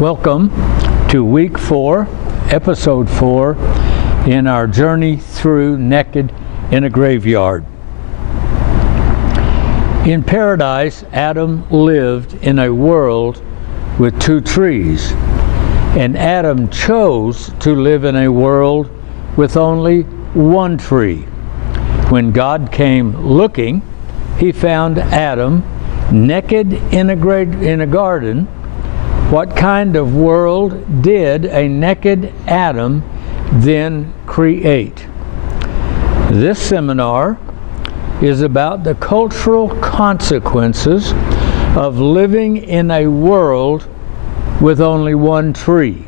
Welcome to week 4, episode 4 in our journey through Naked in a Graveyard. In paradise, Adam lived in a world with 2 trees, and Adam chose to live in a world with only 1 tree. When God came looking, he found Adam naked in a garden. What kind of world did a naked Adam then create? This seminar is about the cultural consequences of living in a world with only 1 tree.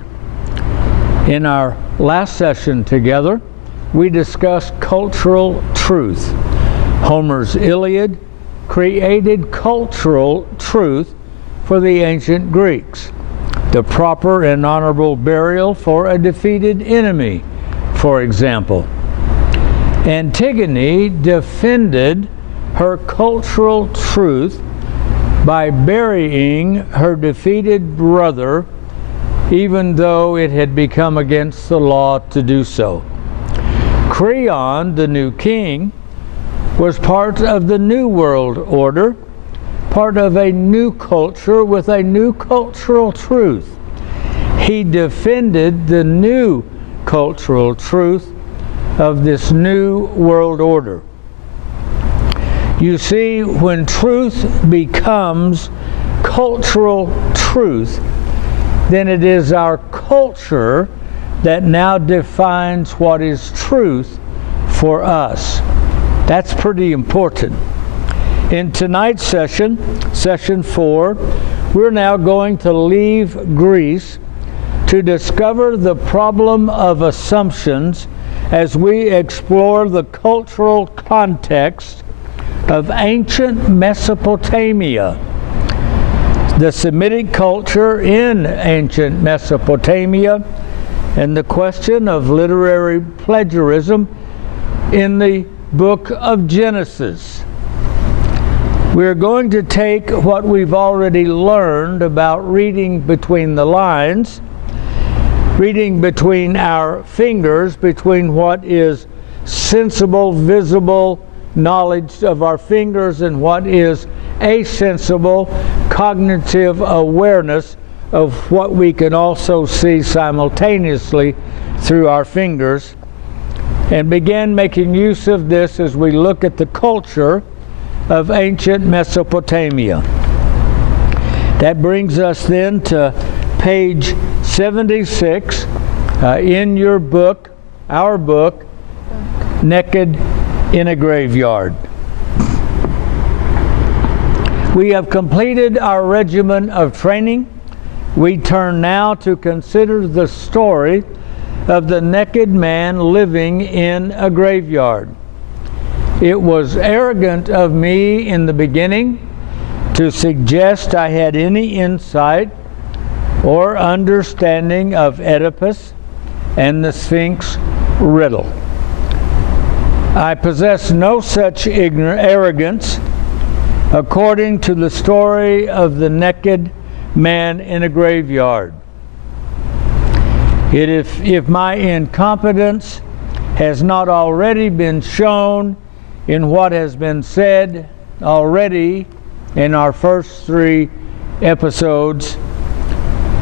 In our last session together, we discussed cultural truth. Homer's Iliad created cultural truth for the ancient Greeks. The proper and honorable burial for a defeated enemy, for example. Antigone defended her cultural truth by burying her defeated brother, even though it had become against the law to do so. Creon, the new king, was part of the New World Order, part of a new culture with a new cultural truth. He defended the new cultural truth of this new world order. You see, when truth becomes cultural truth, then it is our culture that now defines what is truth for us. That's pretty important. In tonight's session, session 4, we're now going to leave Greece to discover the problem of assumptions as we explore the cultural context of ancient Mesopotamia. The Semitic culture in ancient Mesopotamia and the question of literary plagiarism in the book of Genesis. We're going to take what we've already learned about reading between the lines, reading between our fingers, between what is sensible, visible knowledge of our fingers and what is asensible, cognitive awareness of what we can also see simultaneously through our fingers, and begin making use of this as we look at the culture of ancient Mesopotamia. That brings us then to page 76 in your book, our book, Naked in a Graveyard. We have completed our regimen of training. We turn now to consider the story of the naked man living in a graveyard. It was arrogant of me in the beginning to suggest I had any insight or understanding of Oedipus and the Sphinx riddle. I possess no such arrogance according to the story of the naked man in a graveyard. If my incompetence has not already been shown in what has been said already in our first 3 episodes,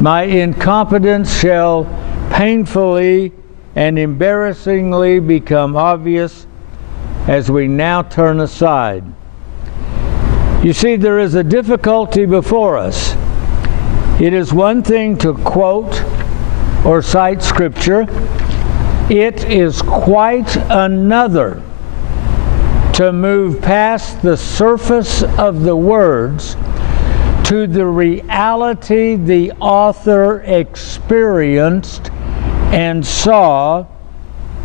my incompetence shall painfully and embarrassingly become obvious as we now turn aside. You see, there is a difficulty before us. It is one thing to quote or cite scripture. It is quite another to move past the surface of the words to the reality the author experienced and saw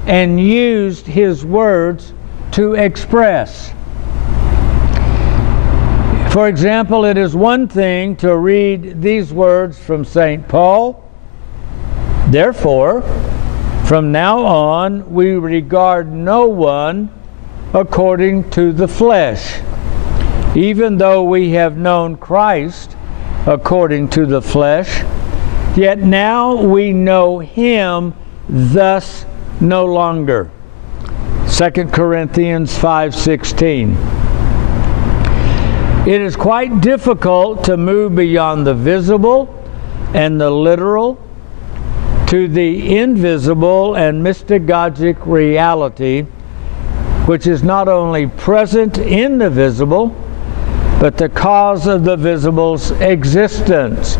and used his words to express. For example, it is one thing to read these words from St. Paul: "Therefore, from now on, we regard no one according to the flesh. Even though we have known Christ according to the flesh, Yet now we know him thus no longer. 2 Corinthians 5:16. It is quite difficult to move beyond the visible and the literal to the invisible and mystagogic reality, which is not only present in the visible, but the cause of the visible's existence.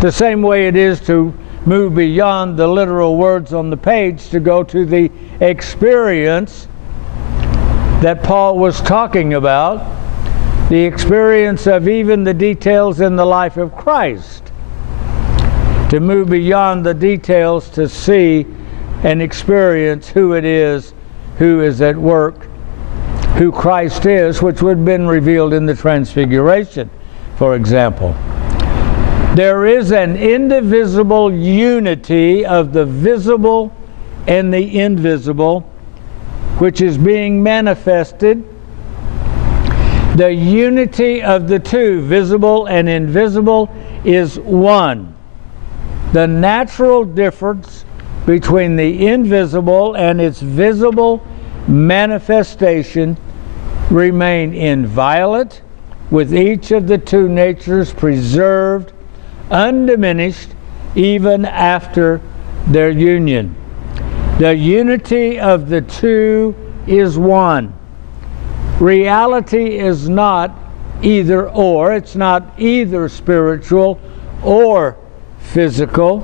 The same way it is to move beyond the literal words on the page to go to the experience that Paul was talking about, the experience of even the details in the life of Christ. To move beyond the details to see and experience who it is who is at work, who Christ is, which would have been revealed in the Transfiguration, for example. There is an indivisible unity of the visible and the invisible, which is being manifested. The unity of the two, visible and invisible, is one. The natural difference between the invisible and its visible manifestation remain inviolate, with each of the two natures preserved, undiminished, even after their union. The unity of the two is one. Reality is not either or. It's not either spiritual or physical.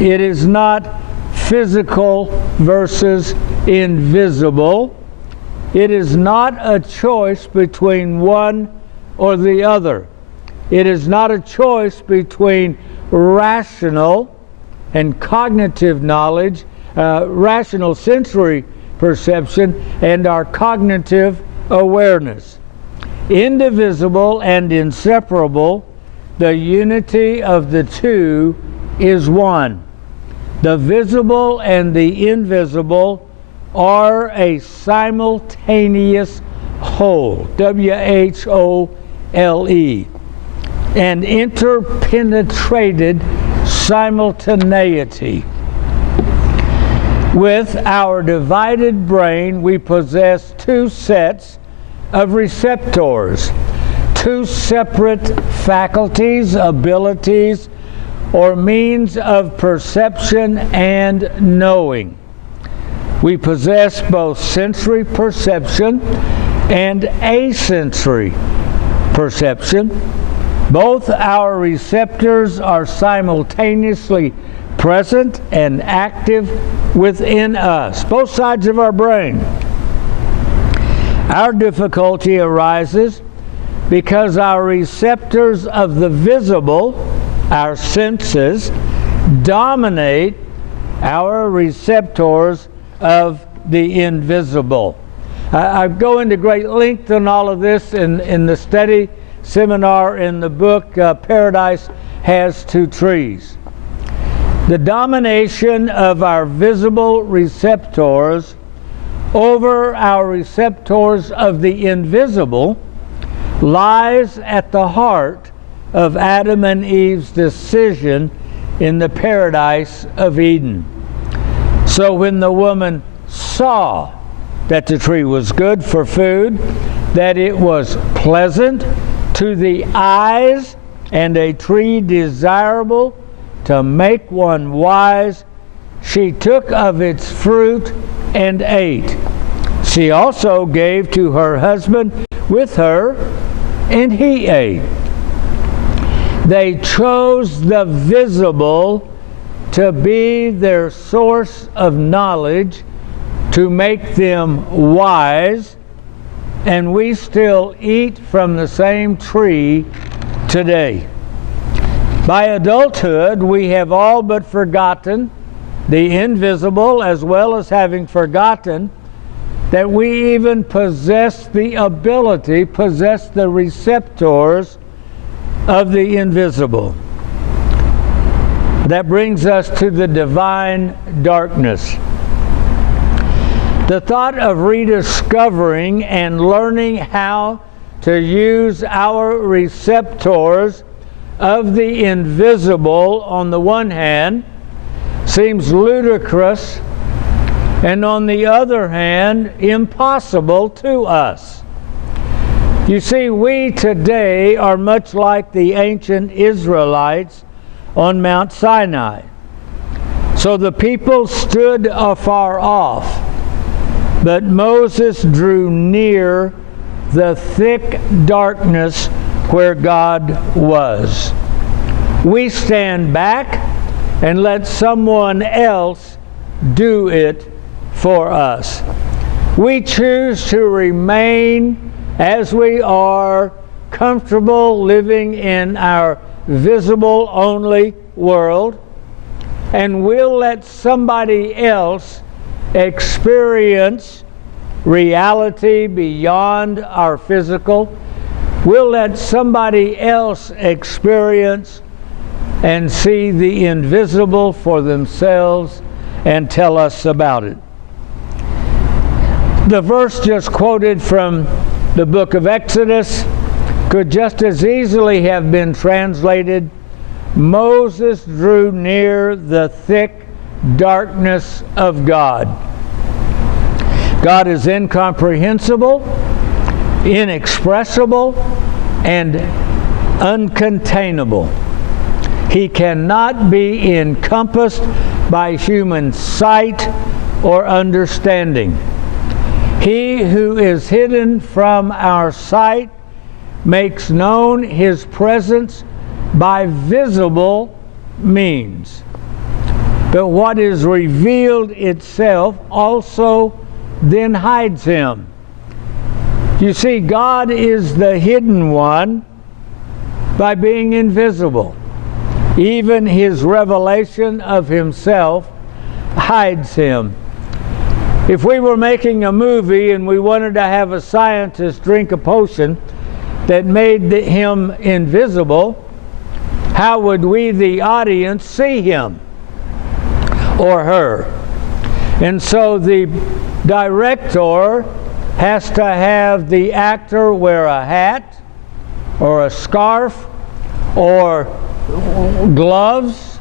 It is not physical versus invisible. It is not a choice between one or the other. It is not a choice between rational and cognitive knowledge, rational sensory perception, and our cognitive awareness. Indivisible and inseparable, the unity of the two is one. The visible and the invisible are a simultaneous whole, W-H-O-L-E, and interpenetrated simultaneity. With our divided brain, we possess two sets of receptors, two separate faculties, abilities, or means of perception and knowing. We possess both sensory perception and asensory perception. Both our receptors are simultaneously present and active within us, both sides of our brain. Our difficulty arises because our receptors of the visible, our senses, dominate our receptors of the invisible. I go into great length on all of this in the study seminar in the book Paradise Has Two Trees. The domination of our visible receptors over our receptors of the invisible lies at the heart of Adam and Eve's decision in the paradise of Eden. So when the woman saw that the tree was good for food, that it was pleasant to the eyes, and a tree desirable to make one wise, she took of its fruit and ate. She also gave to her husband with her, and he ate. They chose the visible to be their source of knowledge, to make them wise, and we still eat from the same tree today. By adulthood, we have all but forgotten the invisible, as well as having forgotten that we even possess the ability, possess the receptors of the invisible. That brings us to the divine darkness. The thought of rediscovering and learning how to use our receptors of the invisible on the one hand seems ludicrous, and on the other hand, impossible to us. You see, we today are much like the ancient Israelites on Mount Sinai. So the people stood afar off, but Moses drew near the thick darkness where God was. We stand back and let someone else do it for us. We choose to remain as we are, comfortable living in our visible only world, and we'll let somebody else experience reality beyond our physical. We'll let somebody else experience and see the invisible for themselves and tell us about it. The verse just quoted from the book of Exodus could just as easily have been translated, Moses drew near the thick darkness of God. God is incomprehensible, inexpressible, and uncontainable. He cannot be encompassed by human sight or understanding. He who is hidden from our sight makes known his presence by visible means. But what is revealed itself also then hides him. You see, God is the hidden one by being invisible. Even his revelation of himself hides him. If we were making a movie and we wanted to have a scientist drink a potion that made him invisible, how would we, the audience, see him or her? And so the director has to have the actor wear a hat or a scarf or gloves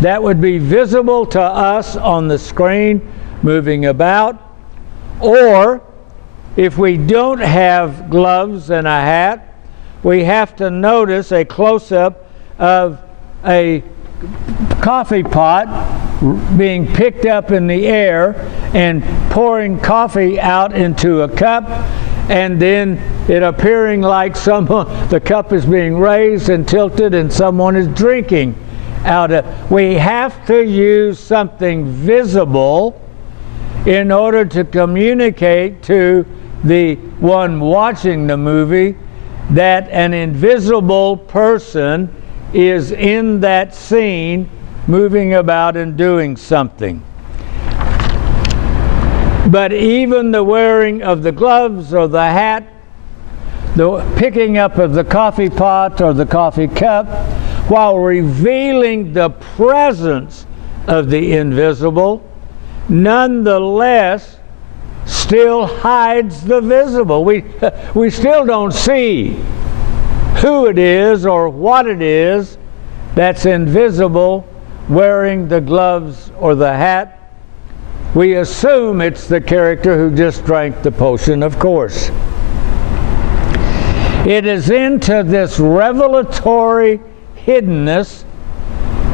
that would be visible to us on the screen moving about. Or if we don't have gloves and a hat, we have to notice a close-up of a coffee pot being picked up in the air and pouring coffee out into a cup, and then it appearing like the cup is being raised and tilted and someone is drinking out of it. We have to use something visible in order to communicate to the one watching the movie that an invisible person is in that scene moving about and doing something. But even the wearing of the gloves or the hat, the picking up of the coffee pot or the coffee cup, while revealing the presence of the invisible, nonetheless still hides the visible. We still don't see who it is or what it is that's invisible wearing the gloves or the hat. We assume it's the character who just drank the potion, of course. It is into this revelatory hiddenness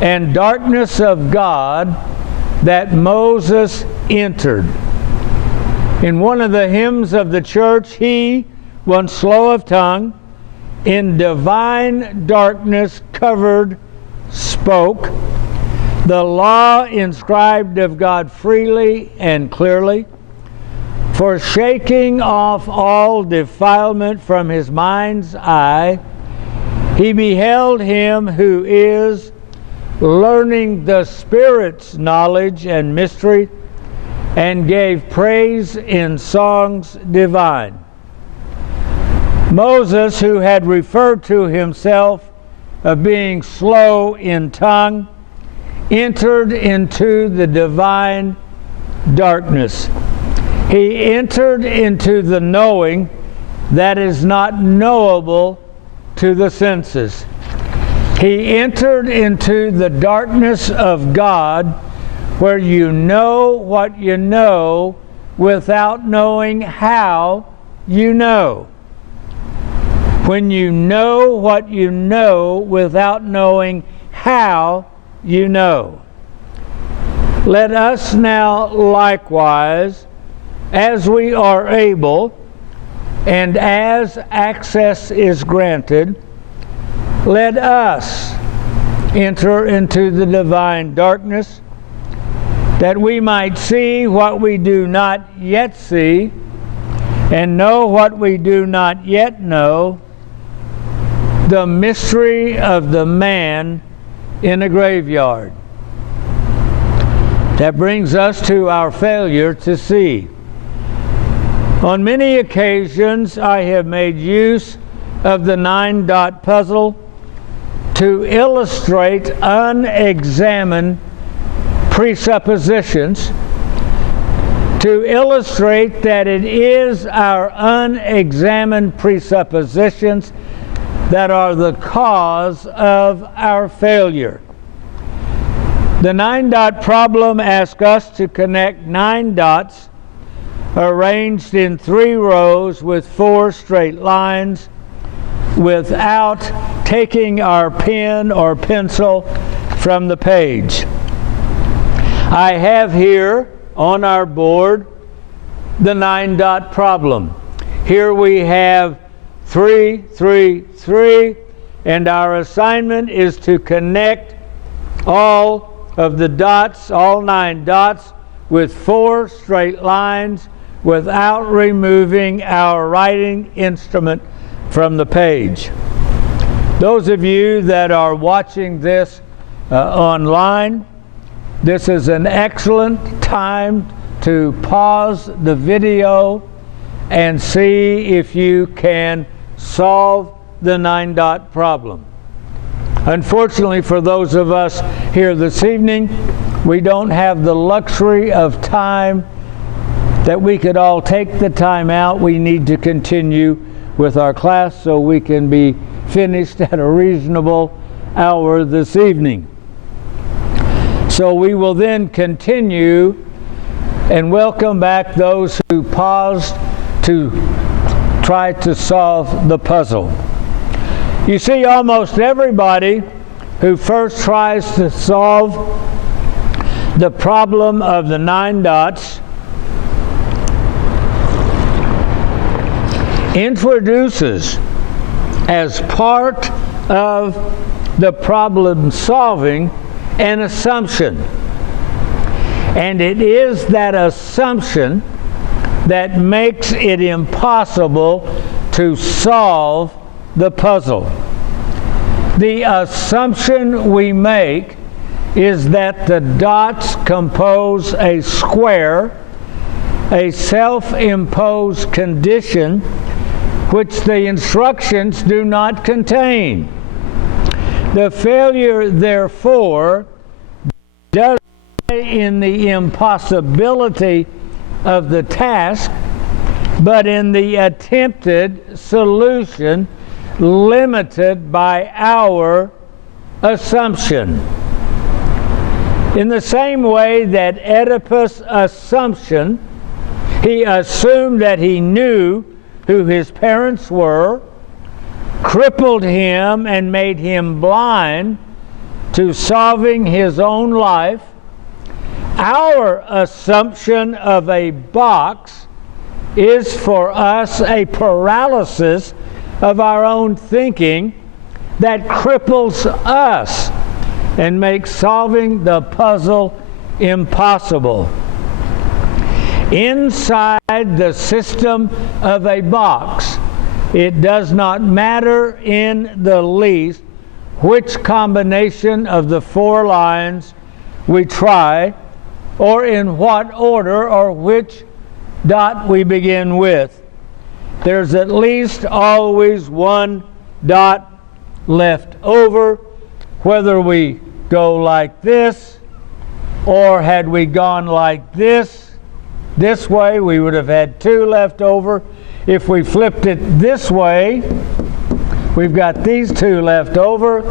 and darkness of God that Moses entered. In one of the hymns of the church, he, once slow of tongue, in divine darkness covered, spoke the law inscribed of God freely and clearly, forsaking off all defilement from his mind's eye. He beheld him who is learning the Spirit's knowledge and mystery, and gave praise in songs divine. Moses, who had referred to himself of being slow in tongue, entered into the divine darkness. He entered into the knowing that is not knowable to the senses. He entered into the darkness of God, where you know what you know without knowing how you know. When you know what you know without knowing how you know. Let us now likewise, as we are able, and as access is granted, let us enter into the divine darkness, that we might see what we do not yet see, and know what we do not yet know, the mystery of the man in a graveyard. That brings us to our failure to see. On many occasions, I have made use of the 9-dot puzzle to illustrate unexamined presuppositions, to illustrate that it is our unexamined presuppositions that are the cause of our failure. The 9-dot problem asks us to connect 9 dots arranged in 3 rows with 4 straight lines without taking our pen or pencil from the page. I have here on our board the 9-dot problem. Here we have 3, 3, 3, and our assignment is to connect all of the dots, all 9 dots, with 4 straight lines without removing our writing instrument from the page. Those of you that are watching this online, this is an excellent time to pause the video and see if you can solve the 9-dot problem. Unfortunately for those of us here this evening, we don't have the luxury of time that we could all take the time out. We need to continue with our class so we can be finished at a reasonable hour this evening. So we will then continue and welcome back those who paused to try to solve the puzzle. You see, almost everybody who first tries to solve the problem of the 9 dots introduces as part of the problem solving an assumption. And it is that assumption that makes it impossible to solve the puzzle. The assumption we make is that the dots compose a square, a self-imposed condition which the instructions do not contain. The failure, therefore, does lie in the impossibility of the task, but in the attempted solution limited by our assumption. In the same way that Oedipus' assumption, he assumed that he knew who his parents were, crippled him and made him blind to solving his own life. Our assumption of a box is for us a paralysis of our own thinking that cripples us and makes solving the puzzle impossible. Inside the system of a box, it does not matter in the least which combination of the 4 lines we try, or in what order or which dot we begin with. There's at least always 1 dot left over, whether we go like this, or had we gone like this way, we would have had 2 left over. If we flipped it this way, we've got these 2 left over.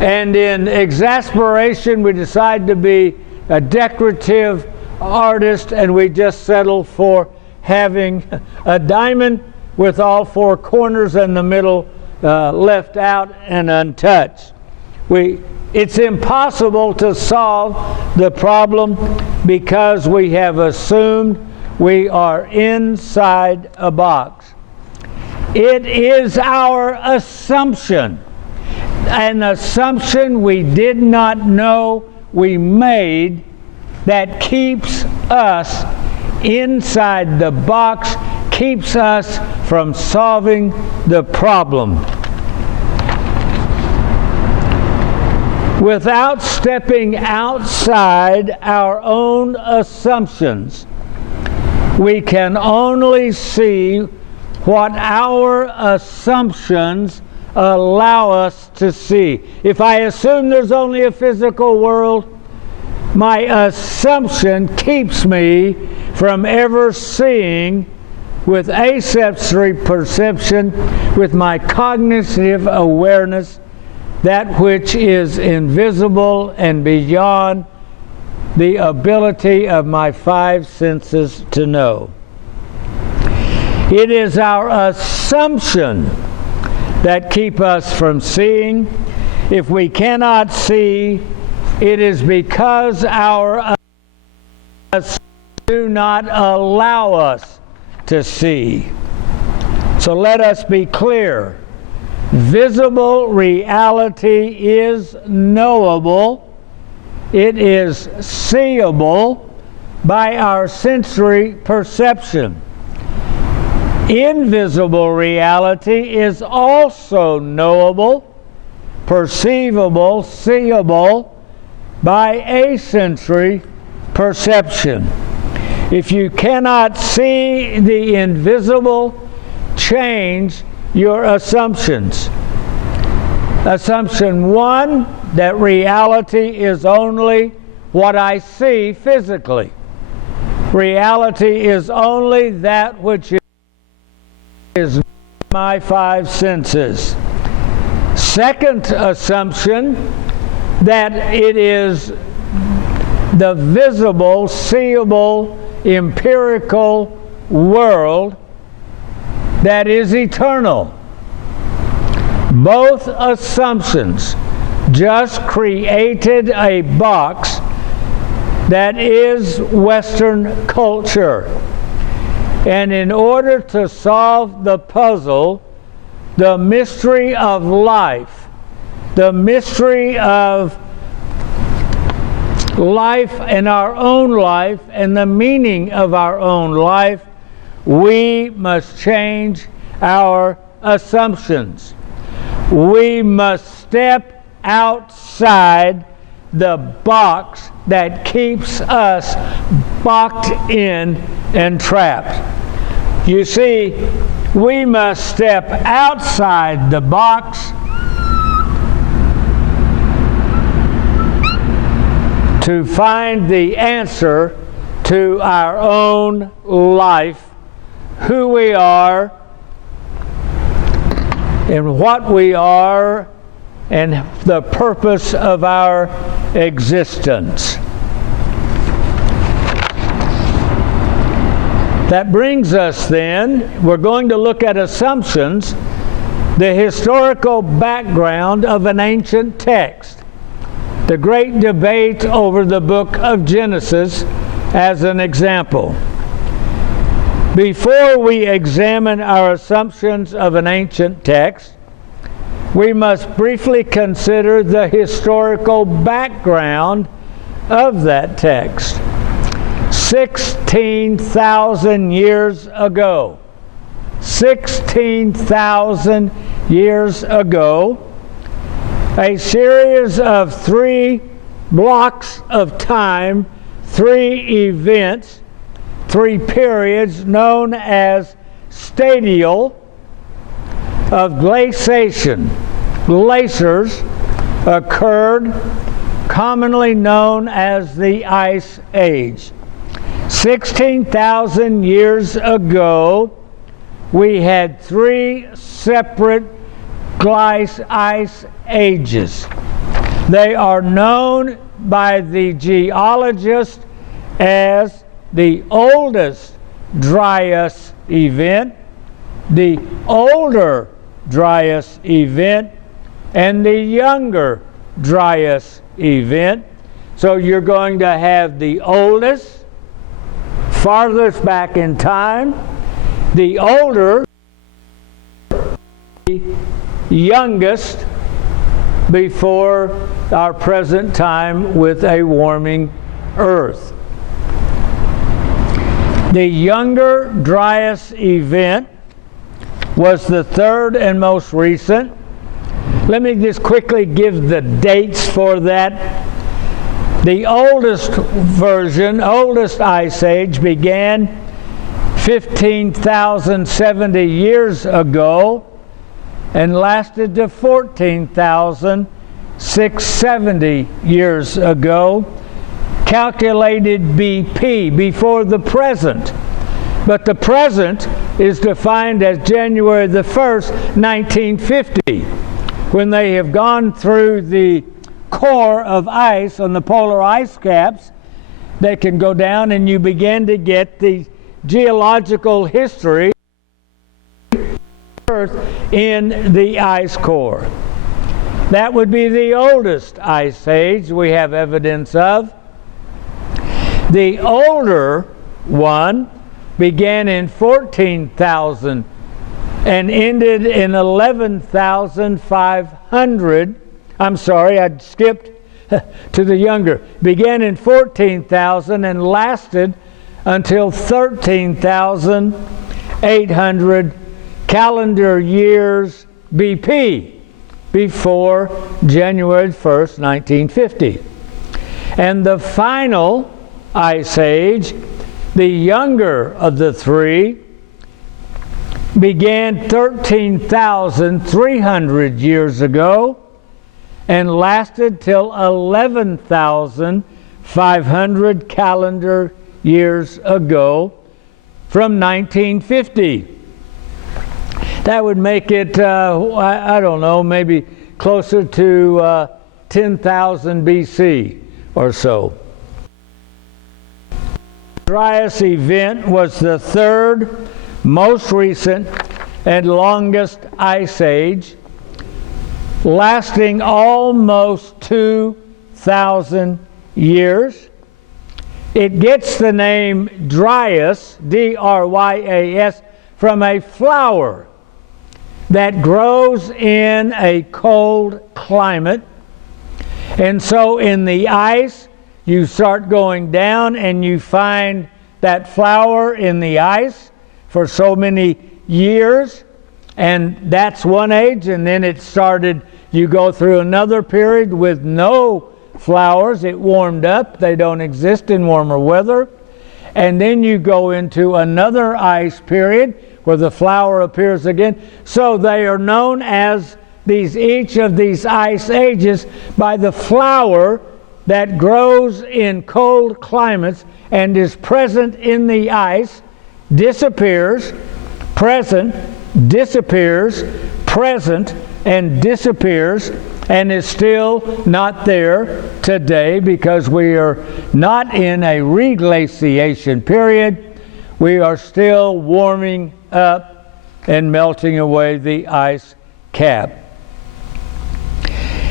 And in exasperation, we decide to be a decorative artist, and we just settle for having a diamond with all four corners and the middle left out and untouched. It's impossible to solve the problem because we have assumed we are inside a box. It is our assumption, an assumption we did not know we made, that keeps us inside the box, keeps us from solving the problem. Without stepping outside our own assumptions, we can only see what our assumptions allow us to see. If I assume there's only a physical world, my assumption keeps me from ever seeing with assensory perception, with my cognitive awareness, that which is invisible and beyond the ability of my five senses to know. It is our assumption that keep us from seeing. If we cannot see, it is because our assumptions do not allow us to see. So let us be clear. Visible reality is knowable. It is seeable by our sensory perception. Invisible reality is also knowable, perceivable, seeable by asensory perception. If you cannot see the invisible, change your assumptions. Assumption one, that reality is only what I see physically. Reality is only that which is my five senses. Second assumption, that it is the visible, seeable, empirical world that is eternal. Both assumptions just created a box that is Western culture. And in order to solve the puzzle, the mystery of life, the mystery of life and our own life and the meaning of our own life, we must change our assumptions. We must step outside the box that keeps us boxed in and trapped. You see, we must step outside the box to find the answer to our own life, who we are, and what we are, and the purpose of our existence. That brings us then, we're going to look at assumptions, the historical background of an ancient text, the great debate over the book of Genesis as an example. Before we examine our assumptions of an ancient text, we must briefly consider the historical background of that text. 16,000 years ago, 16,000 years ago, a series of three blocks of time, three events, three periods known as stadial of glaciation, glaciers, occurred, commonly known as the Ice Age. 16,000 years ago, we had three separate ice ages. They are known by the geologists as the oldest Dryas event, the older Dryas event, and the younger Dryas event. So you're going to have the oldest, farthest back in time, the older, the youngest, before our present time with a warming earth. The younger Dryas event was the third and most recent. Let me just quickly give the dates for that. The oldest version, oldest ice age, began 15,070 years ago and lasted to 14,670 years ago, calculated BP, before the present. But the present is defined as January the 1st, 1950, when they have gone through the core of ice on the polar ice caps. They can go down and you begin to get the geological history of Earth in the ice core. That would be the oldest ice age we have evidence of. The older one began in 14,000 and ended in 11,500. I'm sorry, I skipped to the younger. Began in 14,000 and lasted until 13,800 calendar years BP, before January 1st, 1950. And the final ice age, the younger of the three, began 13,300 years ago and lasted till 11,500 calendar years ago, from 1950. That would make it, I don't know, maybe closer to 10,000 BC or so. Dryas event was the third most recent and longest ice age, lasting almost 2,000 years. It gets the name Dryas, D-R-Y-A-S, from a flower that grows in a cold climate. And so in the ice, you start going down and you find that flower in the ice for so many years, and that's one age. And then it started, you go through another period with no flowers. It warmed up. They don't exist in warmer weather. And then you go into another ice period where the flower appears again. So they are known as each of these ice ages by the flower that grows in cold climates and is present in the ice, disappears, present, disappears, present, and disappears, and is still not there today because we are not in a reglaciation period. We are still warming up and melting away the ice cap.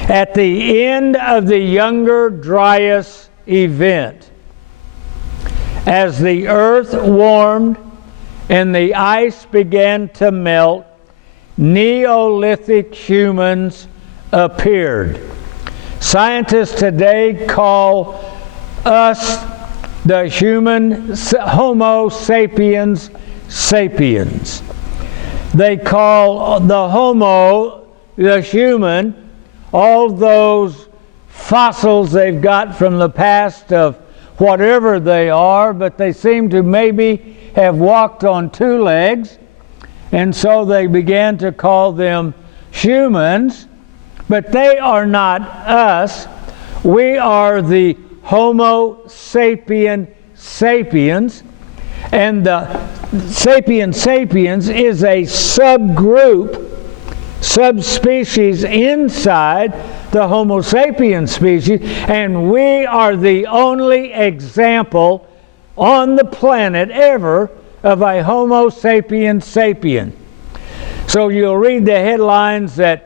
At the end of the younger Dryas event, as the earth warmed and the ice began to melt, Neolithic humans appeared. Scientists today call us the human Homo sapiens sapiens. They call the Homo, the human, all those fossils they've got from the past of whatever they are, but they seem to maybe have walked on two legs, and so they began to call them humans, but they are not us. We are the Homo sapien sapiens, and the sapien sapiens is a subgroup subspecies inside the Homo sapiens species, and we are the only example on the planet ever of a Homo sapiens sapien. So you'll read the headlines that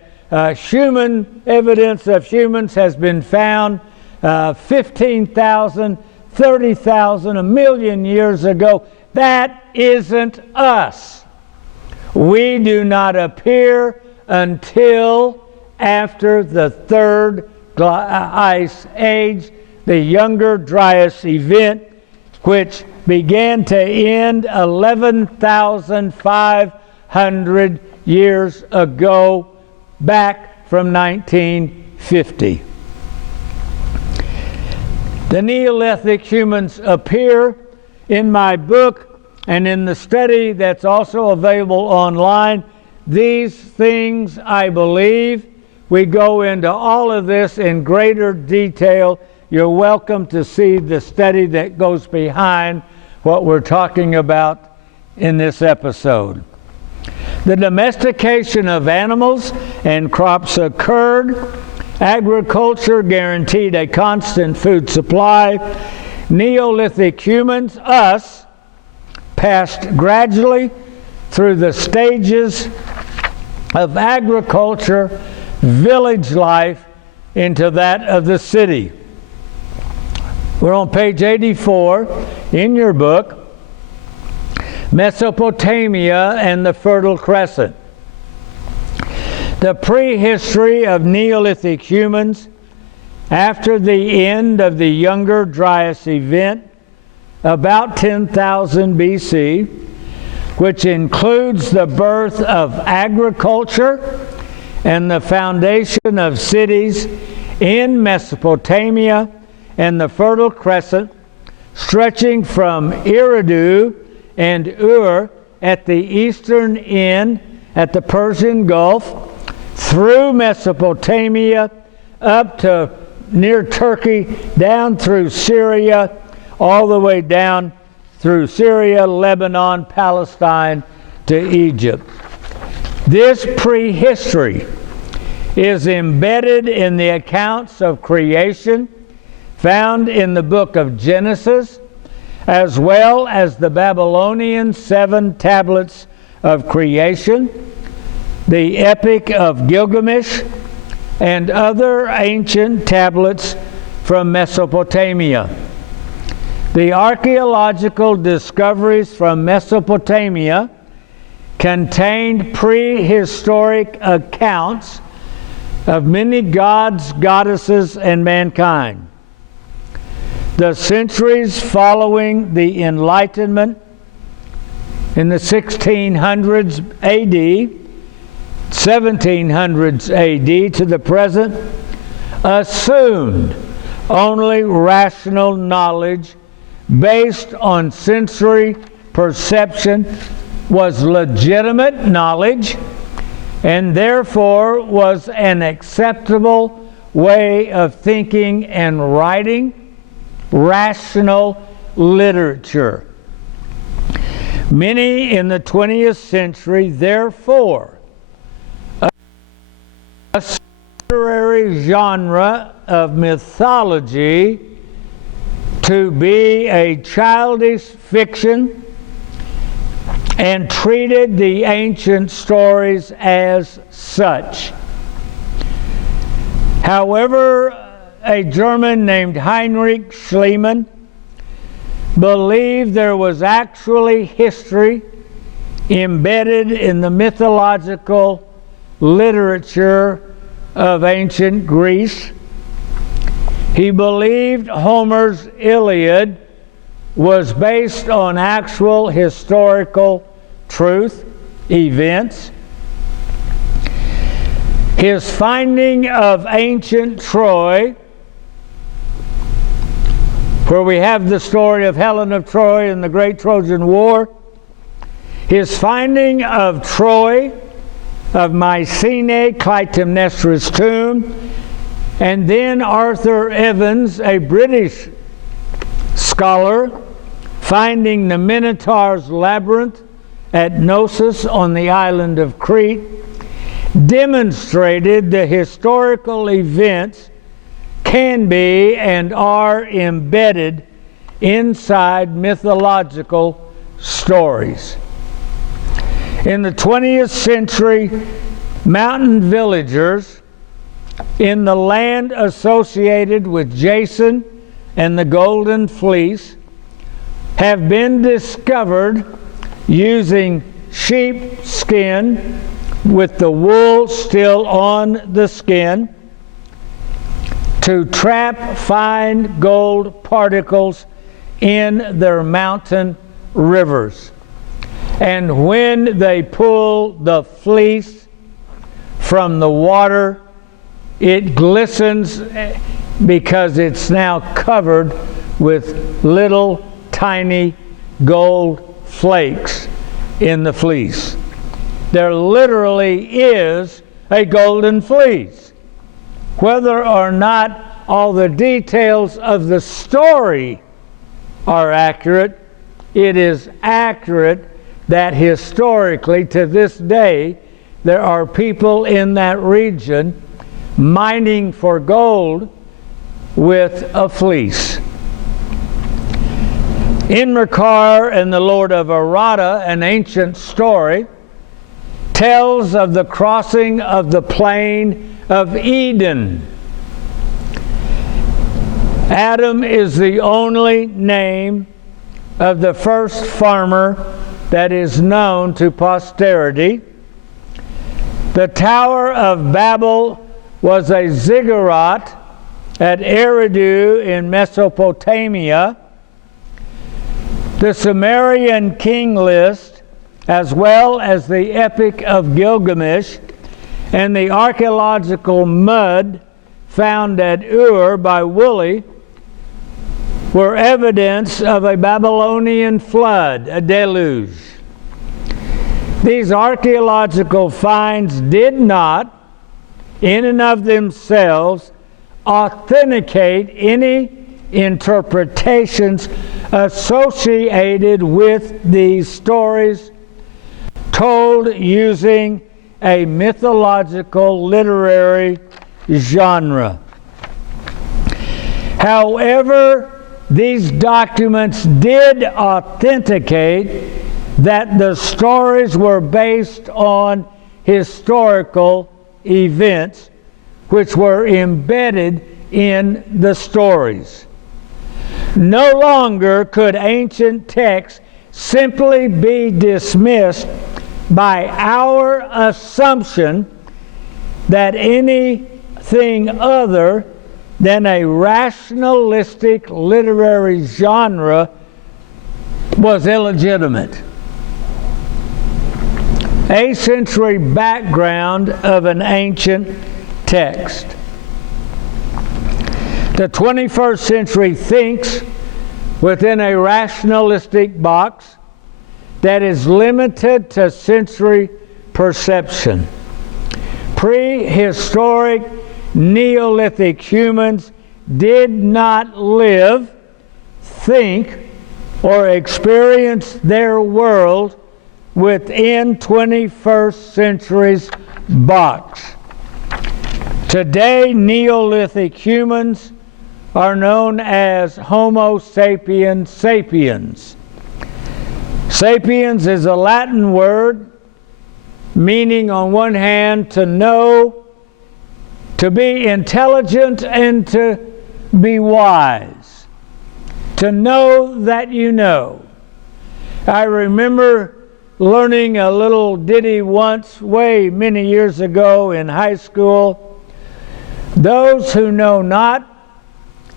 human evidence of humans has been found 15,000, 30,000, a million years ago. That isn't us. We do not appear until after the third ice age, the Younger Dryas event, which began to end 11,500 years ago, back from 1950. The Neolithic humans appear in my book and in the study that's also available online. These things, I believe, we go into all of this in greater detail. You're welcome to see the study that goes behind what we're talking about in this episode. The domestication of animals and crops occurred. Agriculture guaranteed a constant food supply. Neolithic humans, us, passed gradually through the stages of agriculture, village life, into that of the city. We're on page 84 in your book, Mesopotamia and the Fertile Crescent. The prehistory of Neolithic humans after the end of the Younger Dryas event, about 10,000 BC, which includes the birth of agriculture and the foundation of cities in Mesopotamia and the Fertile Crescent, stretching from Eridu and Ur at the eastern end at the Persian Gulf, through Mesopotamia, up to near Turkey, down through Syria, all the way down through Syria, Lebanon, Palestine, to Egypt. This prehistory is embedded in the accounts of creation found in the book of Genesis, as well as the Babylonian 7 tablets of creation, the Epic of Gilgamesh, and other ancient tablets from Mesopotamia. The archaeological discoveries from Mesopotamia contained prehistoric accounts of many gods, goddesses, and mankind. The centuries following the Enlightenment in the 1600s AD, 1700s AD to the present, assumed only rational knowledge based on sensory perception was legitimate knowledge, and therefore was an acceptable way of thinking and writing rational literature. Many in the 20th century, therefore, a literary genre of mythology to be a childish fiction and treated the ancient stories as such. However, a German named Heinrich Schliemann believed there was actually history embedded in the mythological literature of ancient Greece. He believed Homer's Iliad was based on actual historical truth, events. His finding of ancient Troy, where we have the story of Helen of Troy and the Great Trojan War, his finding of Troy, of Mycenae, Clytemnestra's tomb, and then Arthur Evans, a British scholar, finding the Minotaur's labyrinth at Knossos on the island of Crete, demonstrated the historical events can be and are embedded inside mythological stories. In the 20th century, mountain villagers in the land associated with Jason and the Golden Fleece have been discovered using sheep skin with the wool still on the skin to trap fine gold particles in their mountain rivers. And when they pull the fleece from the water, it glistens because it's now covered with little tiny gold flakes in the fleece. There literally is a golden fleece. Whether or not all the details of the story are accurate, it is accurate that historically, to this day, there are people in that region mining for gold with a fleece. Inmerkar and the Lord of Arada, an ancient story, tells of the crossing of the plain of Eden. Adam is the only name of the first farmer that is known to posterity. The Tower of Babel was a ziggurat at Eridu in Mesopotamia. The Sumerian king list, as well as the Epic of Gilgamesh and the archaeological mud found at Ur by Woolley, were evidence of a Babylonian flood, a deluge. These archaeological finds did not, in and of themselves, authenticate any interpretations associated with these stories told using a mythological literary genre. However, these documents did authenticate that the stories were based on historical events which were embedded in the stories. No longer could ancient texts simply be dismissed by our assumption that anything other than a rationalistic literary genre was illegitimate. A century background of an ancient text. The 21st century thinks within a rationalistic box that is limited to sensory perception. Prehistoric Neolithic humans did not live, think, or experience their world within 21st century's box. Today, Neolithic humans are known as Homo sapiens sapiens. Sapiens is a Latin word meaning, on one hand, to know, to be intelligent, and to be wise. To know that you know. I remember learning a little ditty once, way many years ago in high school. Those who know not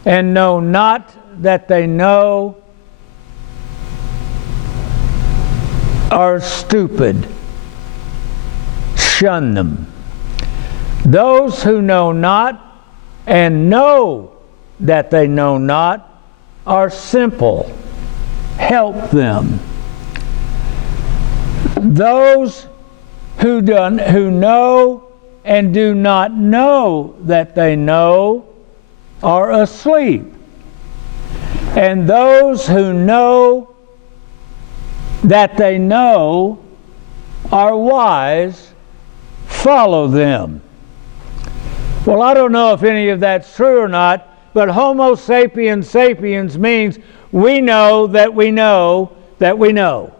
and know not that they know are stupid. Shun them. Those who know not and know that they know not are simple. Help them. Those who know and do not know that they know are asleep. And those who know that they know are wise. follow them. Well, I don't know if any of that's true or not, but Homo sapiens sapiens means we know that we know that we know.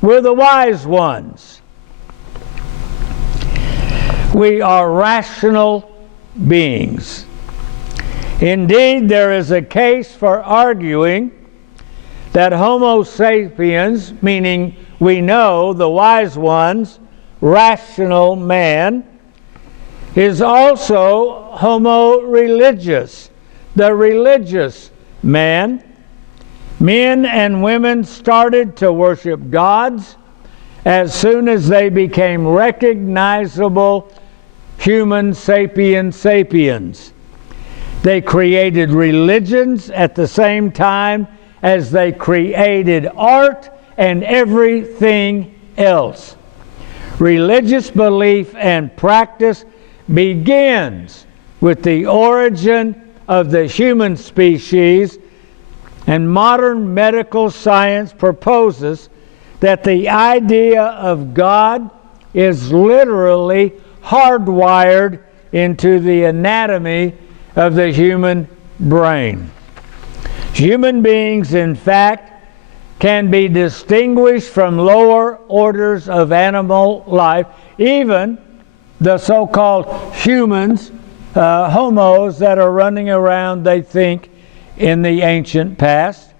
We're the wise ones. We are rational beings. Indeed, there is a case for arguing that Homo sapiens, meaning we know, the wise ones, rational man, is also Homo religious, the religious man. Men and women started to worship gods as soon as they became recognizable human sapiens sapiens. They created religions at the same time as they created art and everything else. Religious belief and practice begins with the origin of the human species, and modern medical science proposes that the idea of God is literally hardwired into the anatomy of the human brain. Human beings, in fact, can be distinguished from lower orders of animal life, even the so-called humans, homos that are running around, they think, in the ancient past.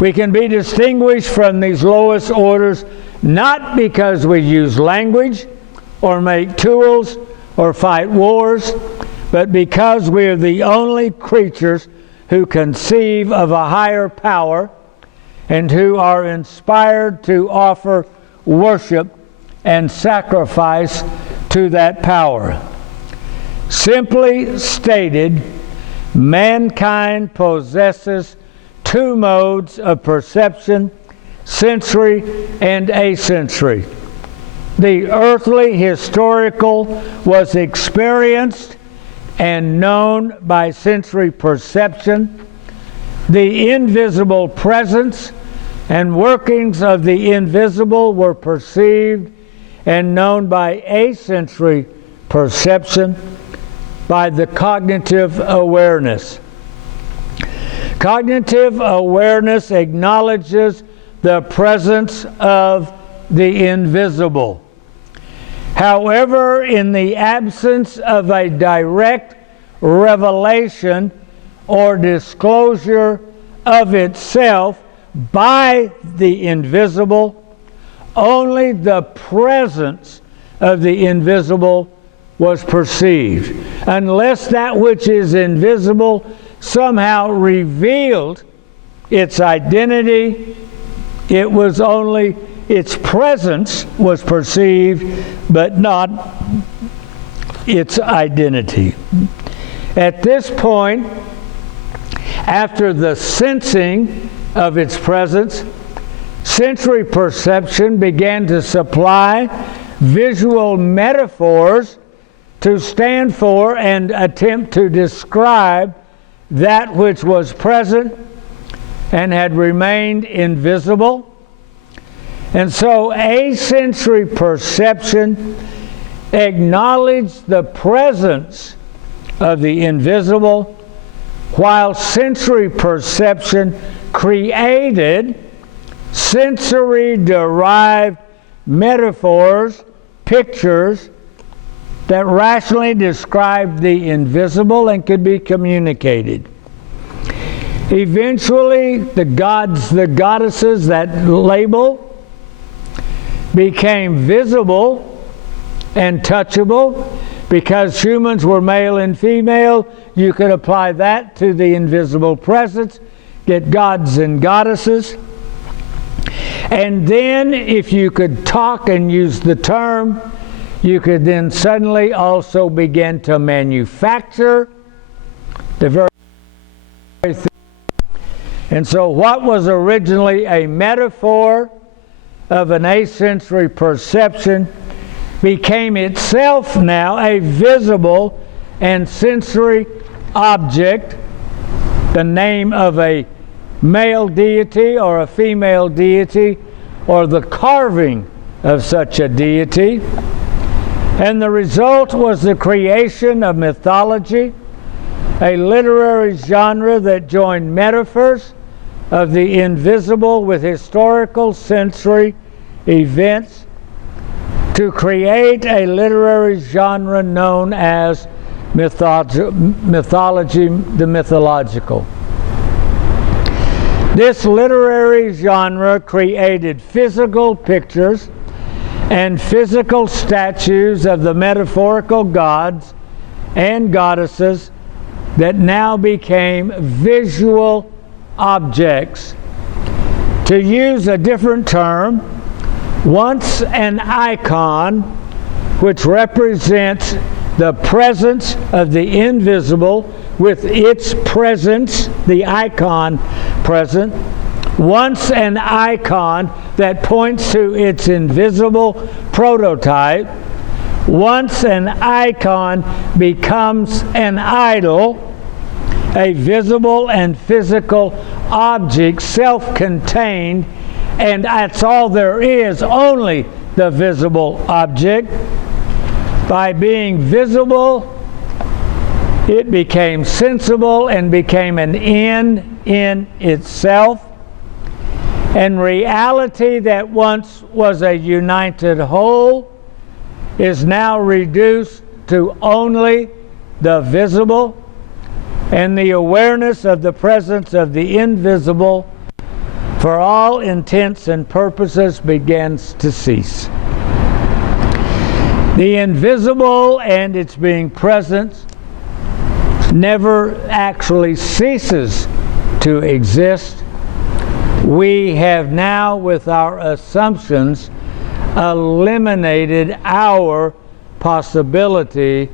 We can be distinguished from these lowest orders not because we use language or make tools or fight wars, but because we are the only creatures who conceive of a higher power and who are inspired to offer worship and sacrifice to that power. Simply stated, mankind possesses two modes of perception, sensory and asensory. The earthly historical was experienced and known by sensory perception. The invisible presence and workings of the invisible were perceived and known by asensory perception, by the cognitive awareness. Cognitive awareness acknowledges the presence of the invisible. However, in the absence of a direct revelation or disclosure of itself by the invisible, only the presence of the invisible was perceived. Unless that which is invisible somehow revealed its identity, it was only its presence was perceived, but not its identity. At this point, after the sensing of its presence, sensory perception began to supply visual metaphors to stand for and attempt to describe that which was present and had remained invisible. And so asensory perception acknowledged the presence of the invisible, while sensory perception created sensory-derived metaphors, pictures, that rationally described the invisible and could be communicated. Eventually, the gods, the goddesses, that label became visible and touchable. Because humans were male and female, you could apply that to the invisible presence, get gods and goddesses. And then, if you could talk and use the term, you could then suddenly also begin to manufacture the very thing. And so what was originally a metaphor of an asensory perception became itself now a visible and sensory object, the name of a male deity or a female deity, or the carving of such a deity, and the result was the creation of mythology, a literary genre that joined metaphors of the invisible with historical sensory events to create a literary genre known as mythology, the mythological. This literary genre created physical pictures and physical statues of the metaphorical gods and goddesses that now became visual objects. To use a different term, once an icon, which represents the presence of the invisible with its presence, the icon present, once an icon that points to its invisible prototype, once an icon becomes an idol, a visible and physical object, self-contained, and that's all there is, only the visible object. By being visible, it became sensible and became an end in itself. And reality that once was a united whole is now reduced to only the visible, and the awareness of the presence of the invisible for all intents and purposes begins to cease. The invisible and its being present never actually ceases to exist. We have now, with our assumptions, eliminated our possibility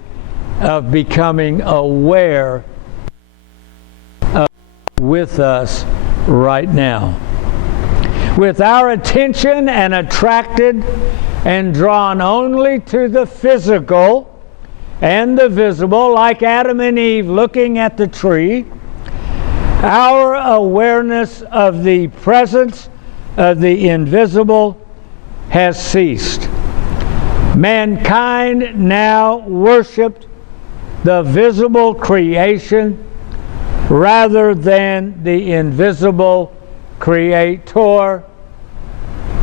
of becoming aware of with us right now. With our attention and attracted and drawn only to the physical and the visible, like Adam and Eve looking at the tree, our awareness of the presence of the invisible has ceased. Mankind now worshiped the visible creation rather than the invisible creator,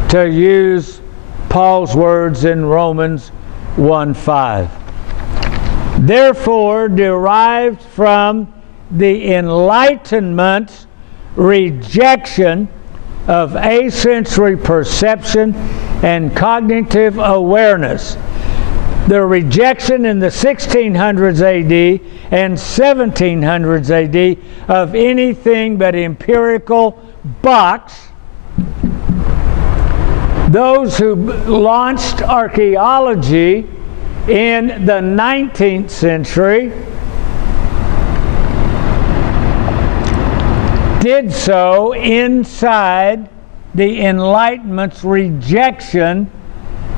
to use Paul's words in Romans 1:5. Therefore, derived from the Enlightenment's rejection of asensory perception and cognitive awareness, the rejection in the 1600s AD and 1700s AD of anything but empirical box, those who launched archaeology in the 19th century did so inside the Enlightenment's rejection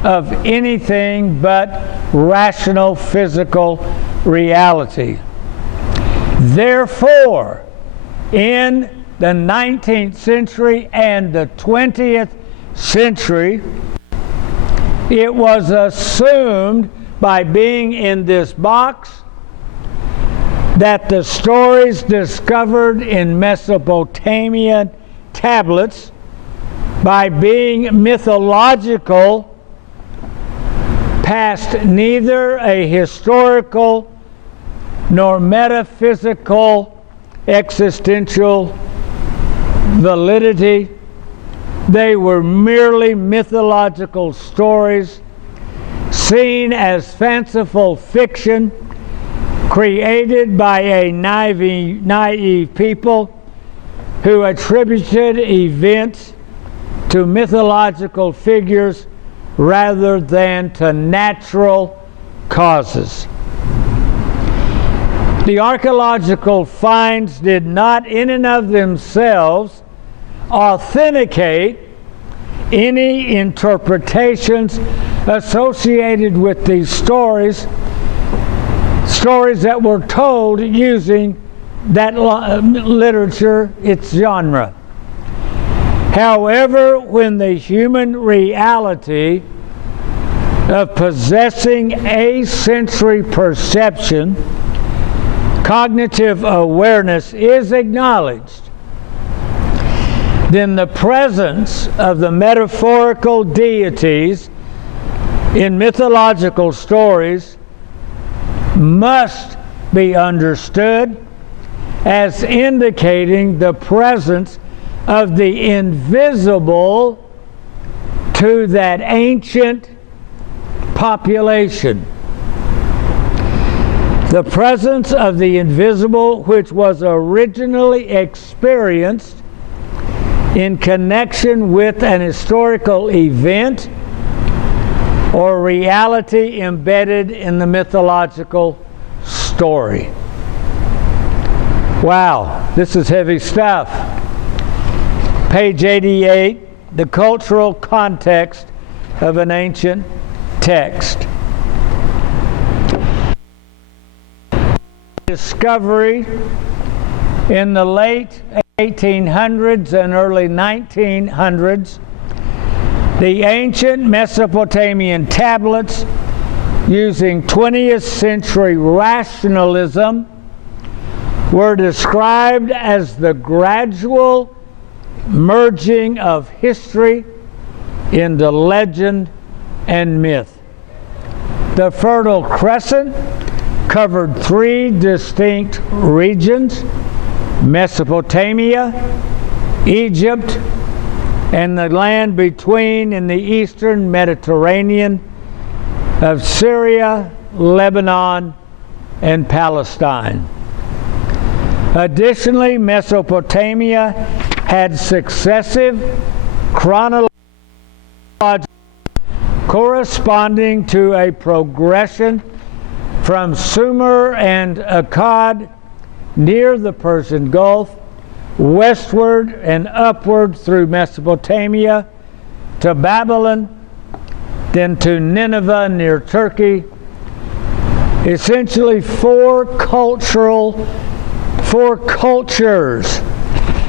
of anything but rational physical reality. Therefore, in the 19th century and the 20th century, it was assumed by being in this box that the stories discovered in Mesopotamian tablets, by being mythological, passed neither a historical nor metaphysical existential validity. They were merely mythological stories seen as fanciful fiction created by a naive people who attributed events to mythological figures rather than to natural causes. The archaeological finds did not in and of themselves authenticate any interpretations associated with these stories that were told using that literature, its genre. However, when the human reality of possessing a sensory perception, cognitive awareness is acknowledged, then the presence of the metaphorical deities in mythological stories must be understood as indicating the presence of the invisible to that ancient population. The presence of the invisible, which was originally experienced in connection with an historical event or reality embedded in the mythological story. Wow, this is heavy stuff. Page 88, the cultural context of an ancient text. Discovery in the late 1800s and early 1900s, the ancient Mesopotamian tablets using 20th century rationalism were described as the gradual merging of history into legend and myth. The Fertile Crescent covered 3 distinct regions: Mesopotamia, Egypt, and the land between in the eastern Mediterranean of Syria, Lebanon, and Palestine. Additionally, Mesopotamia had successive chronological corresponding to a progression from Sumer and Akkad near the Persian Gulf, westward and upward through Mesopotamia to Babylon, then to Nineveh near Turkey. Essentially 4 cultures,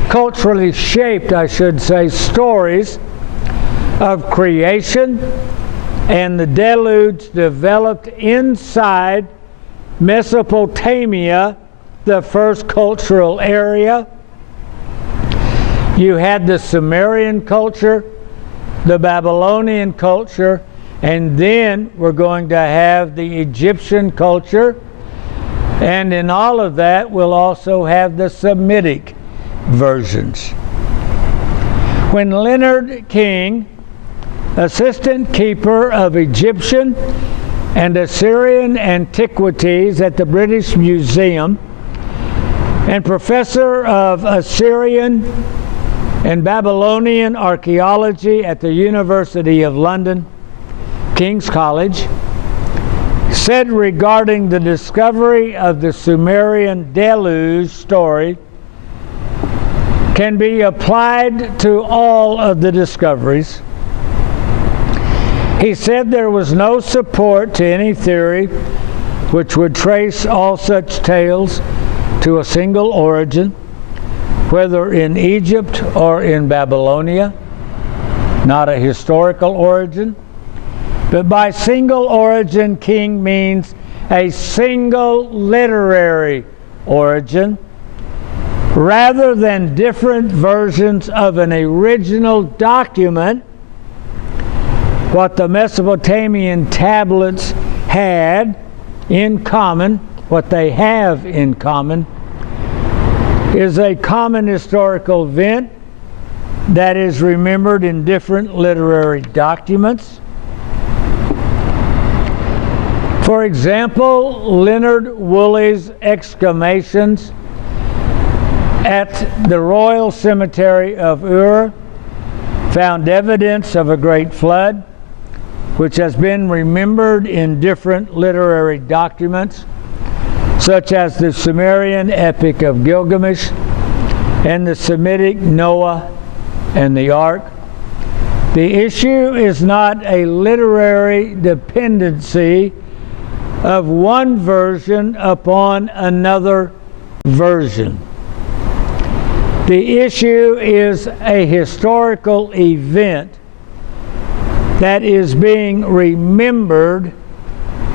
culturally shaped, I should say, stories of creation and the deluge developed inside Mesopotamia, the first cultural area. You had the Sumerian culture, the Babylonian culture, and then we're going to have the Egyptian culture. And in all of that, we'll also have the Semitic versions. When Leonard King, assistant keeper of Egyptian and Assyrian antiquities at the British Museum and professor of Assyrian and Babylonian archaeology at the University of London, King's College, said regarding the discovery of the Sumerian deluge story can be applied to all of the discoveries. He said there was no support to any theory which would trace all such tales to a single origin, whether in Egypt or in Babylonia, not a historical origin. But by single origin, King means a single literary origin, rather than different versions of an original document. What the Mesopotamian tablets had in common, what they have in common, is a common historical event that is remembered in different literary documents. For example, Leonard Woolley's excavations at the Royal Cemetery of Ur found evidence of a great flood, which has been remembered in different literary documents, such as the Sumerian Epic of Gilgamesh and the Semitic Noah and the Ark. The issue is not a literary dependency of one version upon another version. The issue is a historical event that is being remembered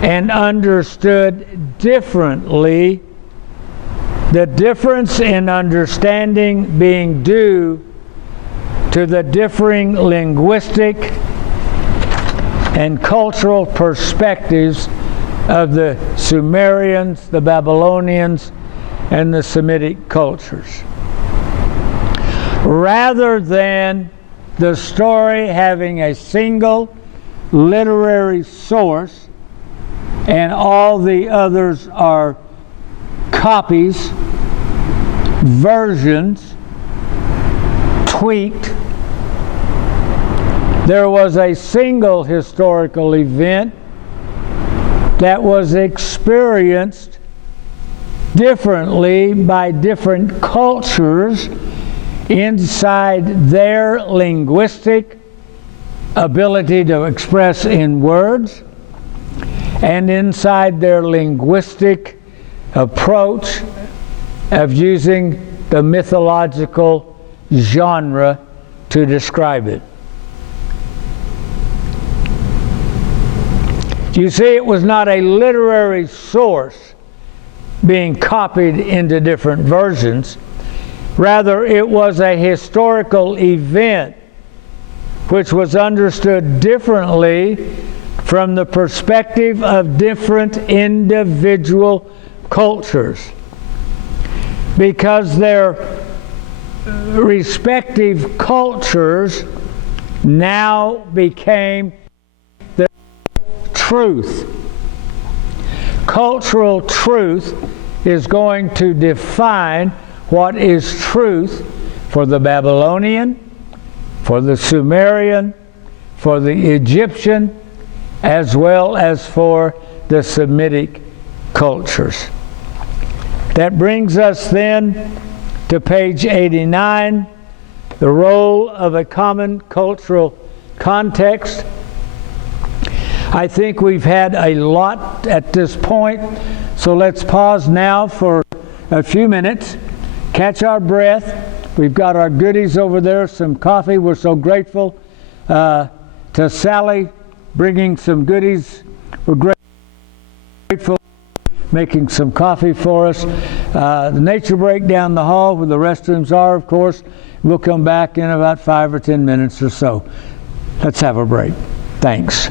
and understood differently, the difference in understanding being due to the differing linguistic and cultural perspectives of the Sumerians, the Babylonians, and the Semitic cultures. Rather than the story having a single literary source and all the others are copies, versions, tweaked, there was a single historical event that was experienced differently by different cultures inside their linguistic ability to express in words and inside their linguistic approach of using the mythological genre to describe it. You see, it was not a literary source being copied into different versions. Rather, it was a historical event which was understood differently from the perspective of different individual cultures, because their respective cultures now became the truth. Cultural truth is going to define what is truth for the Babylonian, for the Sumerian, for the Egyptian, as well as for the Semitic cultures. That brings us then to page 89, the role of a common cultural context. I think we've had a lot at this point, so let's pause now for a few minutes, catch our breath. We've got our goodies over there, some coffee. We're so grateful to Sally bringing some goodies. We're grateful making some coffee for us. The nature break down the hall where the restrooms are, of course. We'll come back in about 5 or 10 minutes or so. Let's have a break. Thanks.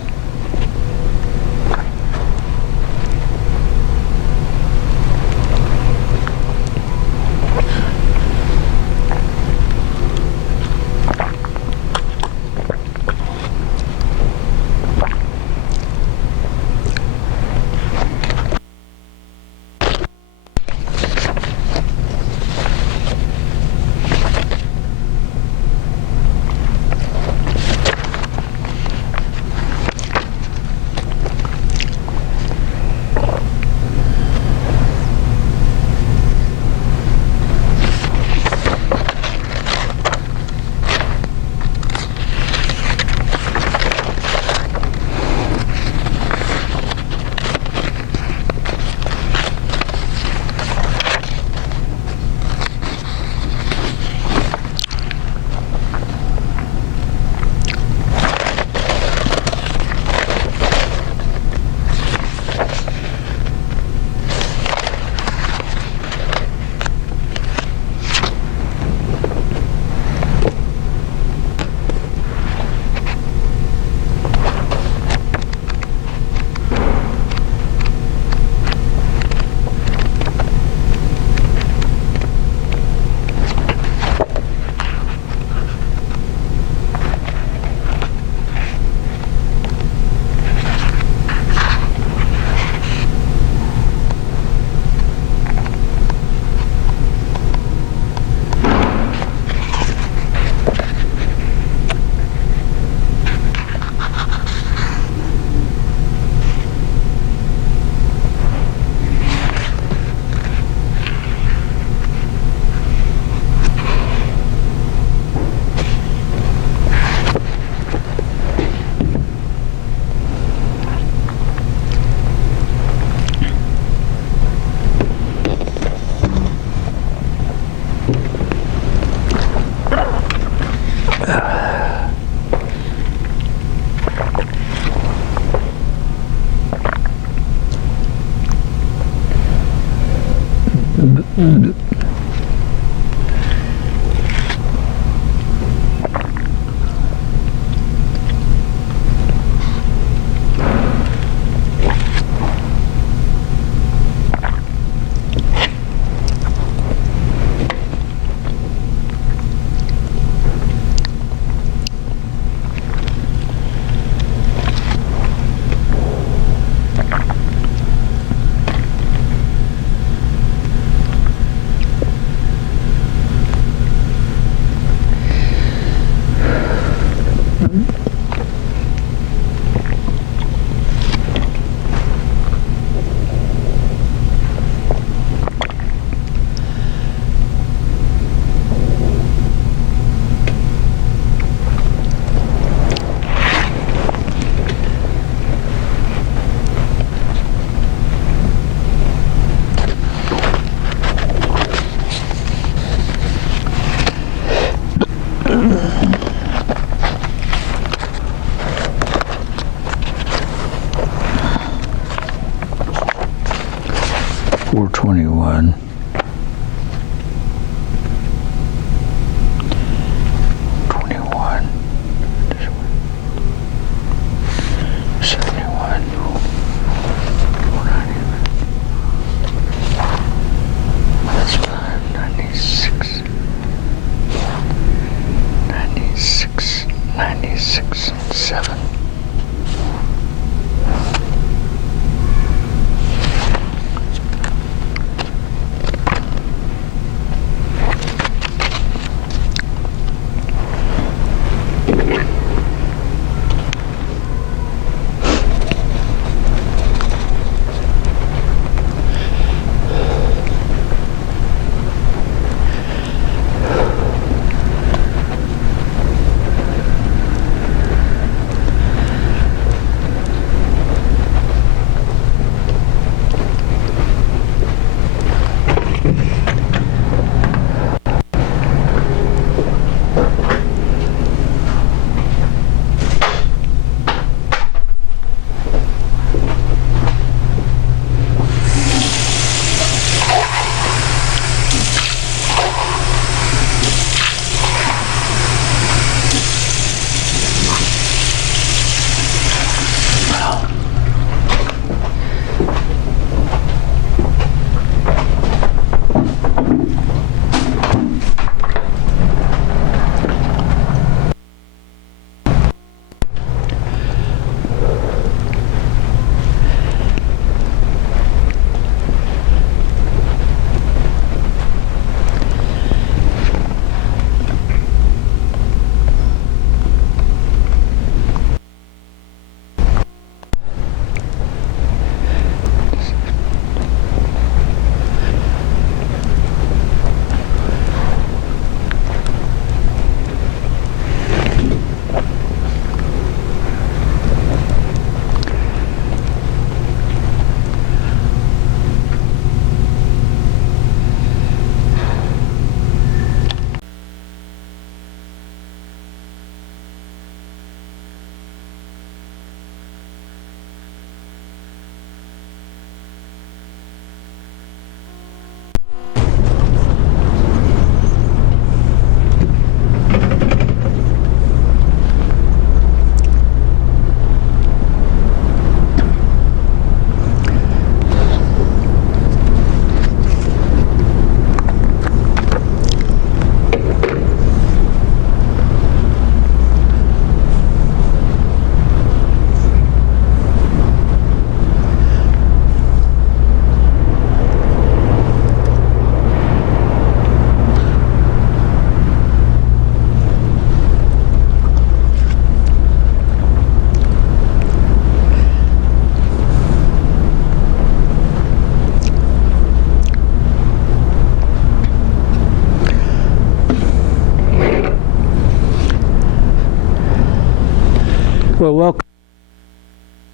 Well,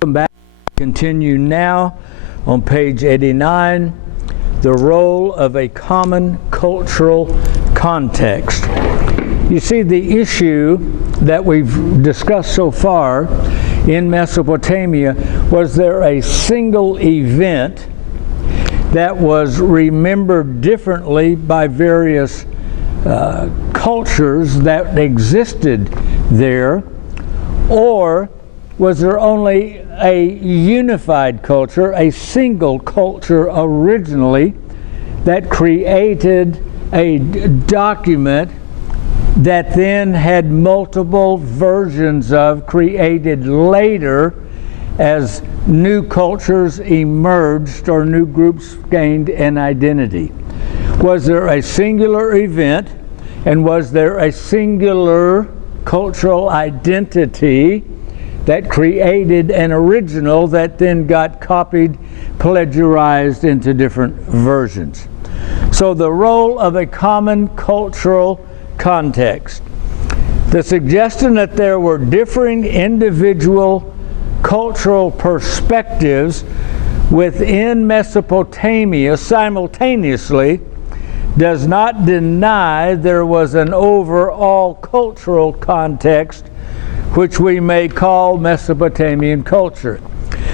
welcome back. Continue now on page 89, the role of a common cultural context. You see, the issue that we've discussed so far in Mesopotamia, was there a single event that was remembered differently by various cultures that existed there, or was there only a unified culture, a single culture originally that created a document that then had multiple versions of, created later as new cultures emerged or new groups gained an identity? Was there a singular event, and was there a singular cultural identity that created an original that then got copied, plagiarized into different versions? So the role of a common cultural context. The suggestion that there were differing individual cultural perspectives within Mesopotamia simultaneously does not deny there was an overall cultural context which we may call Mesopotamian culture.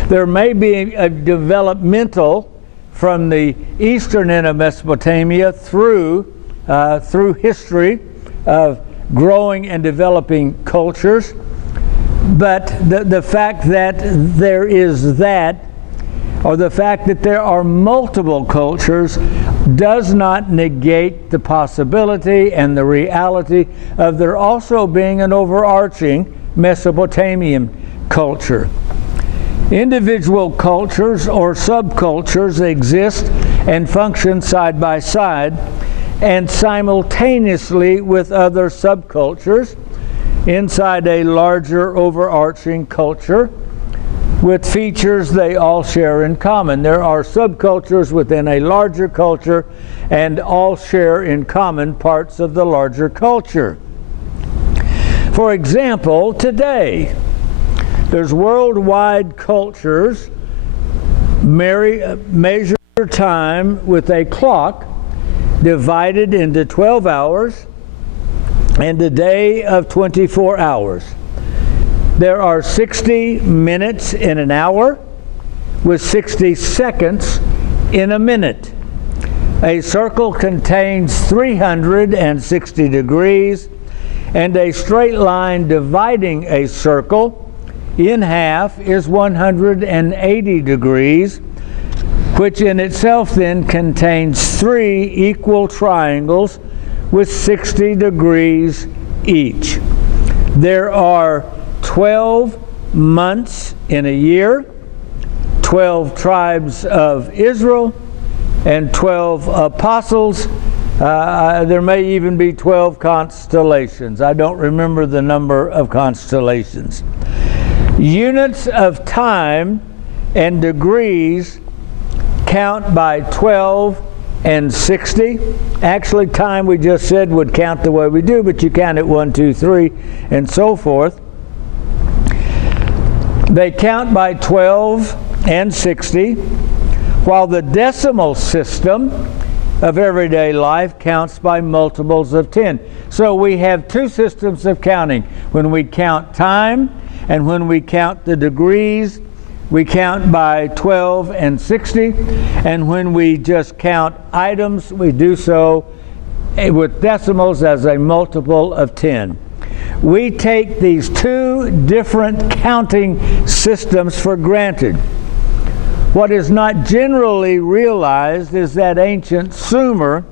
There may be a developmental from the eastern end of Mesopotamia through history of growing and developing cultures, but the fact that there is that, or the fact that there are multiple cultures, does not negate the possibility and the reality of there also being an overarching Mesopotamian culture. Individual cultures or subcultures exist and function side by side and simultaneously with other subcultures inside a larger overarching culture with features they all share in common. There are subcultures within a larger culture and all share in common parts of the larger culture. For example, today, there's worldwide cultures measure time with a clock divided into 12 hours and a day of 24 hours. There are 60 minutes in an hour with 60 seconds in a minute. A circle contains 360 degrees, and a straight line dividing a circle in half is 180 degrees, which in itself then contains 3 equal triangles with 60 degrees each. There are 12 months in a year, 12 tribes of Israel, and 12 apostles. There may even be 12 constellations. I don't remember the number of constellations. Units of time and degrees count by 12 and 60. Actually, time we just said would count the way we do, but you count it 1, 2, 3, and so forth. They count by 12 and 60, while the decimal system of everyday life counts by multiples of 10. So we have 2 systems of counting. When we count time and when we count the degrees, we count by 12 and 60, and when we just count items, we do so with decimals as a multiple of 10. We take these 2 different counting systems for granted. What is not generally realized is that ancient Sumer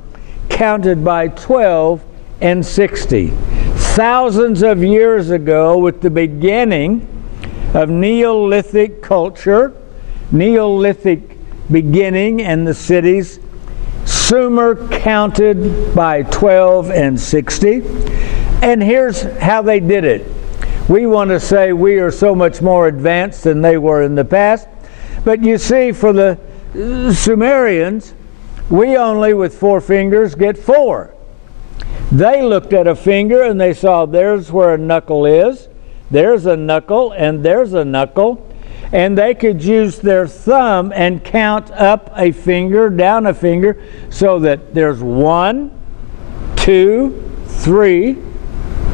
counted by 12 and 60. Thousands of years ago, with the beginning of Neolithic culture, Neolithic beginning and the cities, Sumer counted by 12 and 60. And here's how they did it. We want to say we are so much more advanced than they were in the past. But you see, for the Sumerians, we only with 4 fingers get 4. They looked at a finger and they saw there's where a knuckle is, there's a knuckle, and there's a knuckle. And they could use their thumb and count up a finger, down a finger, so that there's 1, 2, 3,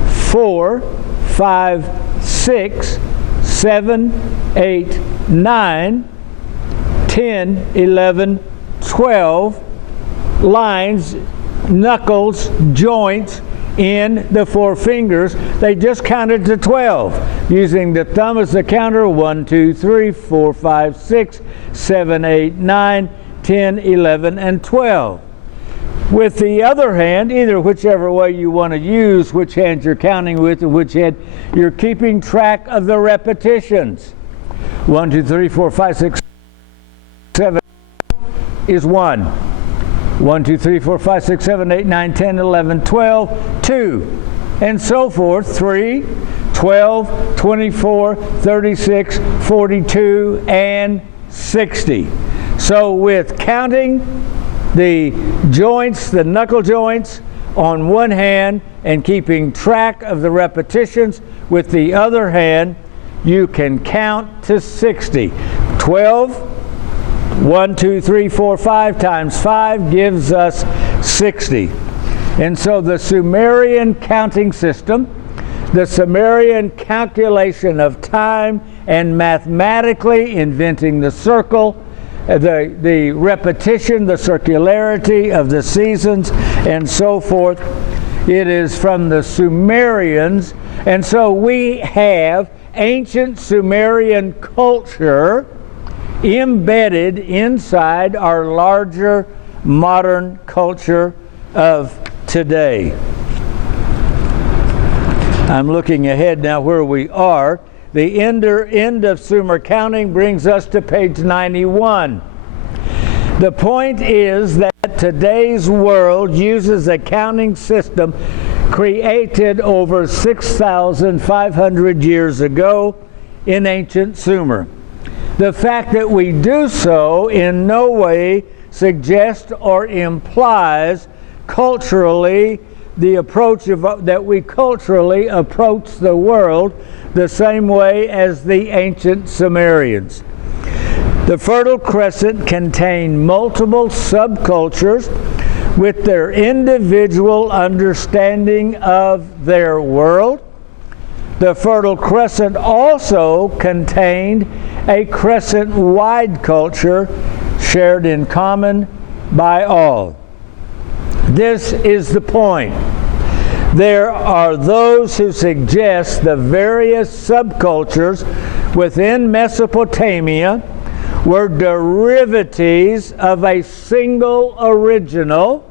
4, 5, 6, 7, 8, 9, 10, 11, 12 lines, knuckles, joints in the 4 fingers. They just counted to 12 using the thumb as the counter. 1, 2, 3, 4, 5, 6, 7, 8, 9, 10, 11, and 12. With the other hand, either whichever way you want to use, which hand you're counting with and which hand, you're keeping track of the repetitions. 1, 2, 3, 4, 5, 6, 7 is 1. 1, 2, 3, 4, 5, 6, 7, 8, 9, 10, 11, 12, 2, and so forth. 3, 12, 24, 36, 42, and 60. So with counting the joints, the knuckle joints on one hand, and keeping track of the repetitions with the other hand, you can count to 60. 12, 1, 2, 3, 4, 5 times 5 gives us 60. And so the Sumerian counting system, the Sumerian calculation of time, and mathematically inventing the circle, the repetition, the circularity of the seasons, and so forth, it is from the Sumerians. And so we have ancient Sumerian culture embedded inside our larger modern culture of today. I'm looking ahead now where we are. The end of Sumer counting brings us to page 91. The point is that today's world uses a counting system created over 6,500 years ago in ancient Sumer. The fact that we do so in no way suggests or implies culturally the approach that we culturally approach the world the same way as the ancient Sumerians. The Fertile Crescent contained multiple subcultures with their individual understanding of their world. The Fertile Crescent also contained a crescent-wide culture shared in common by all. This is the point. There are those who suggest the various subcultures within Mesopotamia were derivatives of a single original.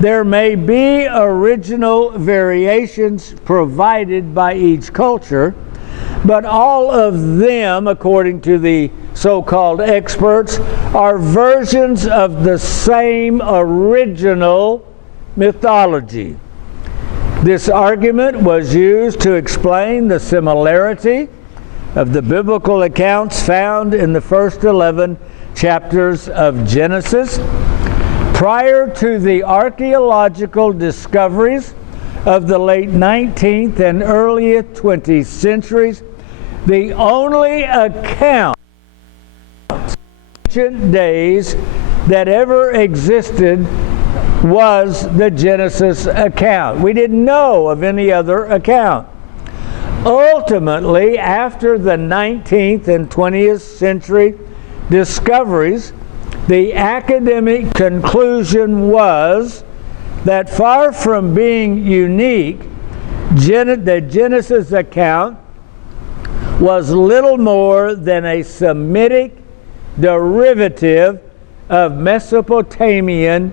There may be original variations provided by each culture, but all of them, according to the so-called experts, are versions of the same original mythology. This argument was used to explain the similarity of the biblical accounts found in the first 11 chapters of Genesis. Prior to the archaeological discoveries of the late 19th and early 20th centuries, the only account of ancient days that ever existed was the Genesis account. We didn't know of any other account. Ultimately, after the 19th and 20th century discoveries, the academic conclusion was that far from being unique, the Genesis account was little more than a Semitic derivative of Mesopotamian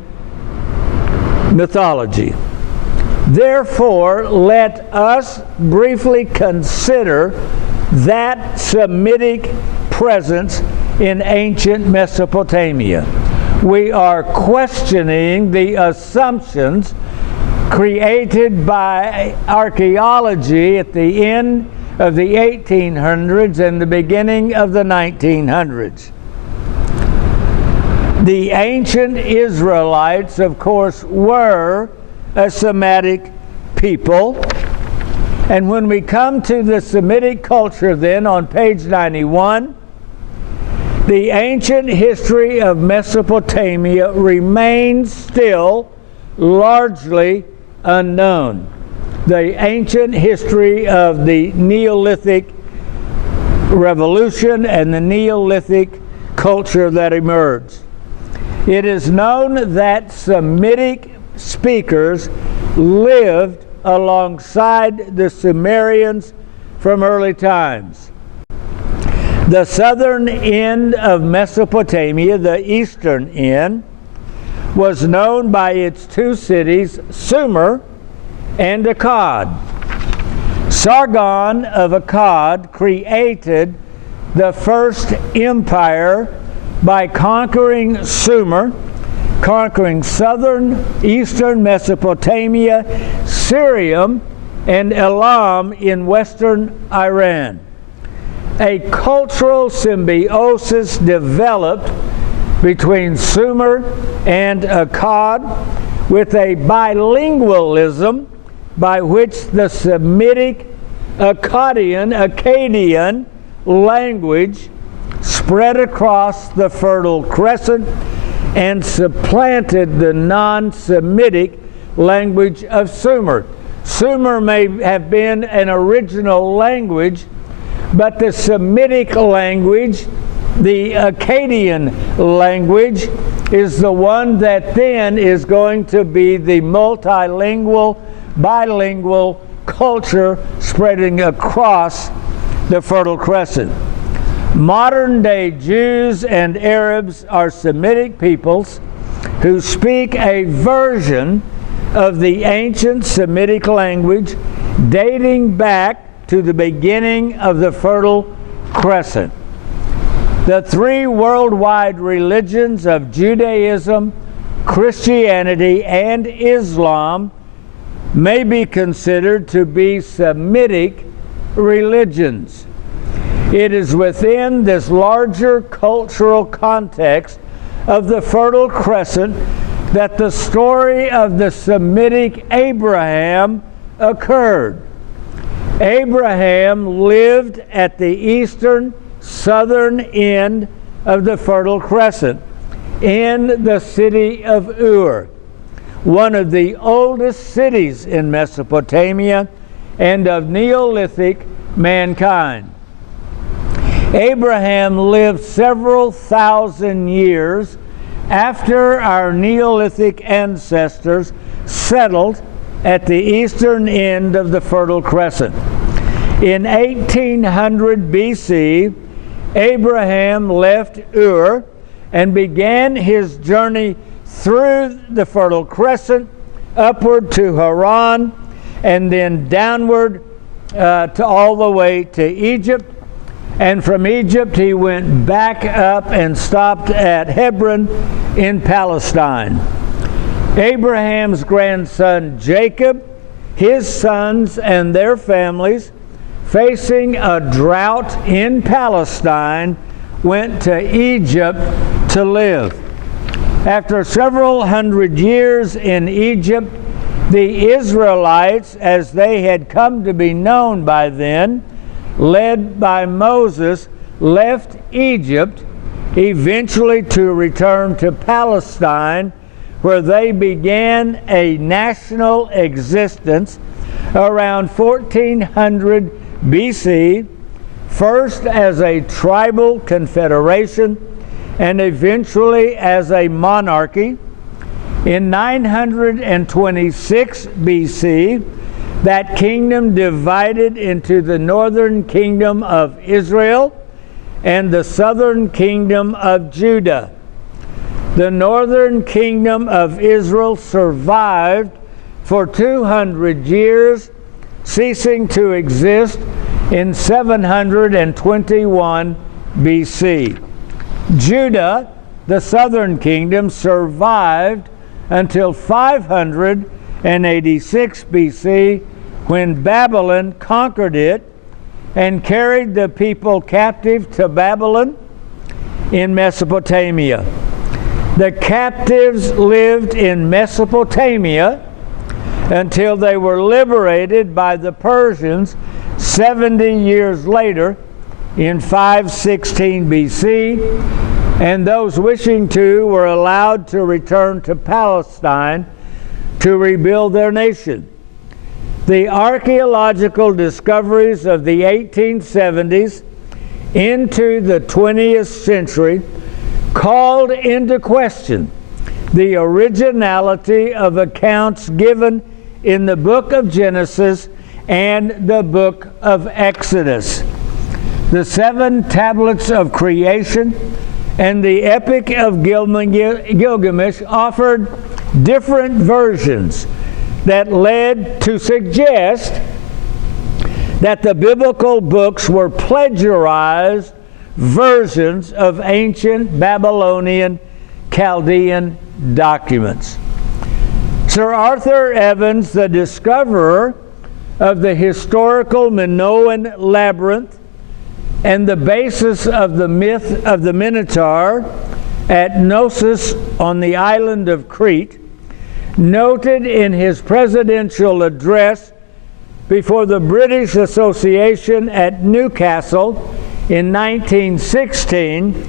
mythology. Therefore, let us briefly consider that Semitic presence in ancient Mesopotamia. We are questioning the assumptions created by archaeology at the end of the 1800s and the beginning of the 1900s. The ancient Israelites, of course, were a Semitic people, And when we come to the Semitic culture then on page 91, the ancient history of Mesopotamia remains still largely unknown. The ancient history of the Neolithic revolution and the Neolithic culture that emerged. It is known that Semitic speakers lived alongside the Sumerians from early times. The southern end of Mesopotamia, the eastern end, was known by its two cities, Sumer and Akkad. Sargon of Akkad created the first empire by conquering Sumer, conquering southern, eastern Mesopotamia, Syria, and Elam in western Iran. A cultural symbiosis developed between Sumer and Akkad with a bilingualism by which the Semitic Akkadian language spread across the Fertile Crescent and supplanted the non-Semitic language of Sumer. Sumer may have been an original language, but the Semitic language, the Akkadian language, is the one that then is going to be the multilingual, bilingual culture spreading across the Fertile Crescent. Modern-day Jews and Arabs are Semitic peoples who speak a version of the ancient Semitic language dating back to the beginning of the Fertile Crescent. The three worldwide religions of Judaism, Christianity, and Islam may be considered to be Semitic religions. It is within this larger cultural context of the Fertile Crescent that the story of the Semitic Abraham occurred. Abraham lived at the eastern, southern end of the Fertile Crescent in the city of Ur, one of the oldest cities in Mesopotamia and of Neolithic mankind. Abraham lived several thousand years after our Neolithic ancestors settled at the eastern end of the Fertile Crescent. In 1800 BC, Abraham left Ur and began his journey through the Fertile Crescent upward to Haran and then downward to all the way to Egypt. And from Egypt he went back up and stopped at Hebron in Palestine. Abraham's grandson Jacob, his sons and their families, facing a drought in Palestine, went to Egypt to live. After several hundred years in Egypt, the Israelites, as they had come to be known by then, led by Moses, left Egypt, eventually to return to Palestine, where they began a national existence around 1400 BC, first as a tribal confederation and eventually as a monarchy. In 926 BC, that kingdom divided into the northern kingdom of Israel and the southern kingdom of Judah. The northern kingdom of Israel survived for 200 years, ceasing to exist in 721 BC. Judah, the southern kingdom, survived until 586 BC, when Babylon conquered it and carried the people captive to Babylon in Mesopotamia. The captives lived in Mesopotamia until they were liberated by the Persians 70 years later in 516 BC, and those wishing to were allowed to return to Palestine to rebuild their nation. The archaeological discoveries of the 1870s into the 20th century called into question the originality of accounts given in the book of Genesis and the book of Exodus. The 7 tablets of creation and the Epic of Gilgamesh offered different versions that led to suggest that the biblical books were plagiarized versions of ancient Babylonian Chaldean documents. Sir Arthur Evans, the discoverer of the historical Minoan labyrinth and the basis of the myth of the Minotaur at Knossos on the island of Crete, noted in his presidential address before the British Association at Newcastle in 1916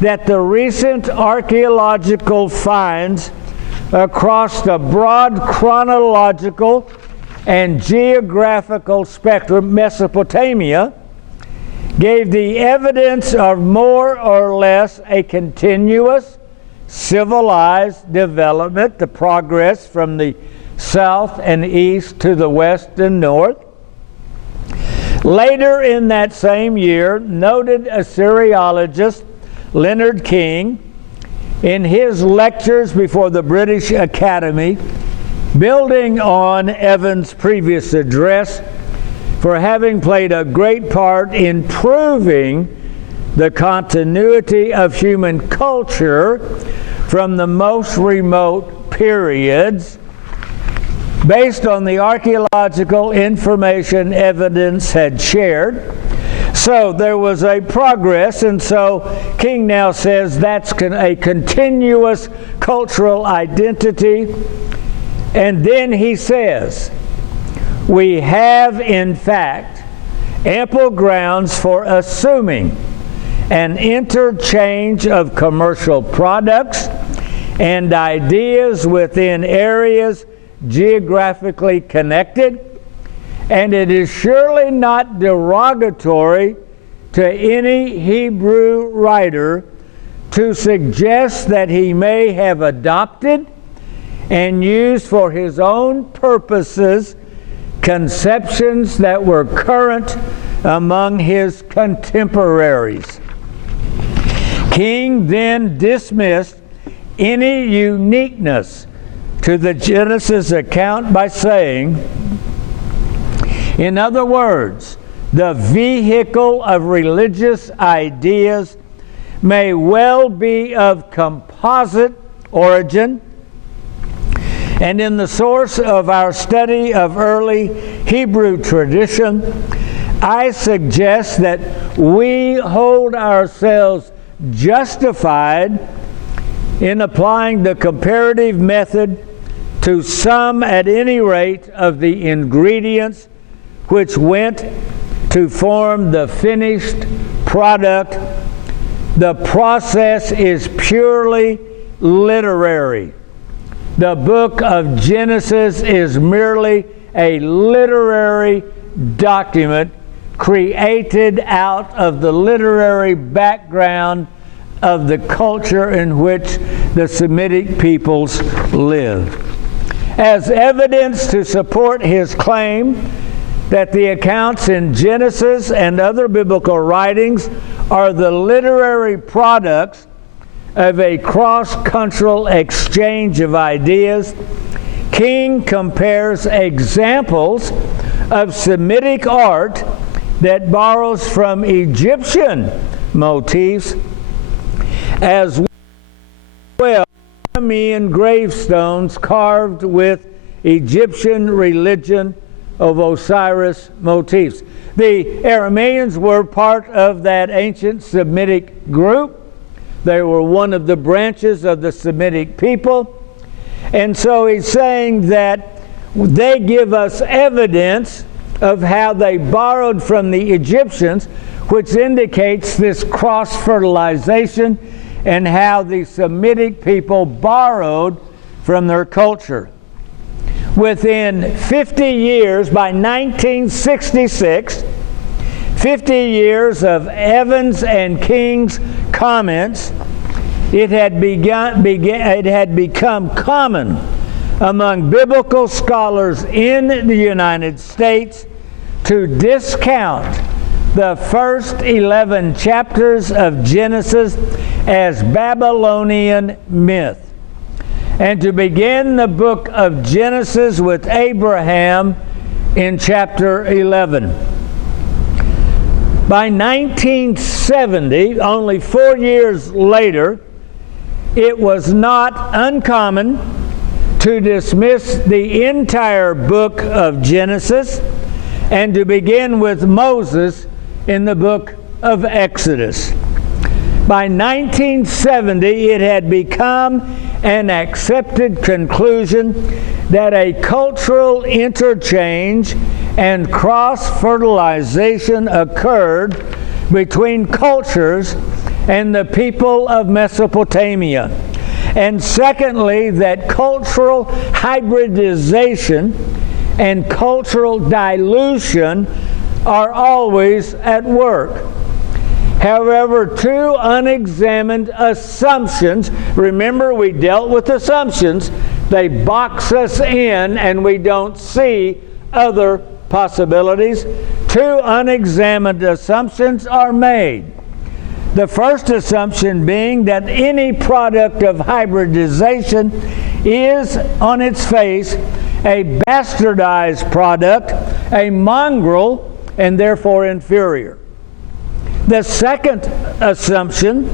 that the recent archaeological finds across the broad chronological and geographical spectrum, Mesopotamia, gave the evidence of more or less a continuous civilized development, the progress from the south and east to the west and north. Later in that same year, noted Assyriologist Leonard King, in his lectures before the British Academy, building on Evans' previous address for having played a great part in proving the continuity of human culture from the most remote periods, based on the archaeological information evidence had shared. So there was a progress, and so King now says that's a continuous cultural identity. And then he says, we have in fact ample grounds for assuming an interchange of commercial products and ideas within areas geographically connected, and it is surely not derogatory to any Hebrew writer to suggest that he may have adopted and used for his own purposes conceptions that were current among his contemporaries. King then dismissed any uniqueness to the Genesis account by saying, in other words, the vehicle of religious ideas may well be of composite origin, and in the source of our study of early Hebrew tradition, I suggest that we hold ourselves justified in applying the comparative method to some, at any rate, of the ingredients which went to form the finished product. The process is purely literary. The book of Genesis is merely a literary document created out of the literary background of the culture in which the Semitic peoples lived. As evidence to support his claim that the accounts in Genesis and other biblical writings are the literary products of a cross-cultural exchange of ideas, King compares examples of Semitic art that borrows from Egyptian motifs as well as Aramean gravestones carved with Egyptian religion of Osiris motifs. The Arameans were part of that ancient Semitic group. They were one of the branches of the Semitic people. And so he's saying that they give us evidence of how they borrowed from the Egyptians, which indicates this cross-fertilization and how the Semitic people borrowed from their culture. Within 50 years, by 1966, 50 years of Evans and King's comments, it had become common among biblical scholars in the United States to discount the first 11 chapters of Genesis as Babylonian myth, and to begin the book of Genesis with Abraham in chapter 11. By 1970, only 4 years later, it was not uncommon to dismiss the entire book of Genesis and to begin with Moses in the book of Exodus. By 1970, it had become an accepted conclusion that a cultural interchange and cross-fertilization occurred between cultures and the people of Mesopotamia. And secondly, that cultural hybridization and cultural dilution are always at work. However, two unexamined assumptions, remember we dealt with assumptions, they box us in and we don't see other possibilities. Two unexamined assumptions are made. The first assumption being that any product of hybridization is, on its face, a bastardized product, a mongrel, and therefore inferior. The second assumption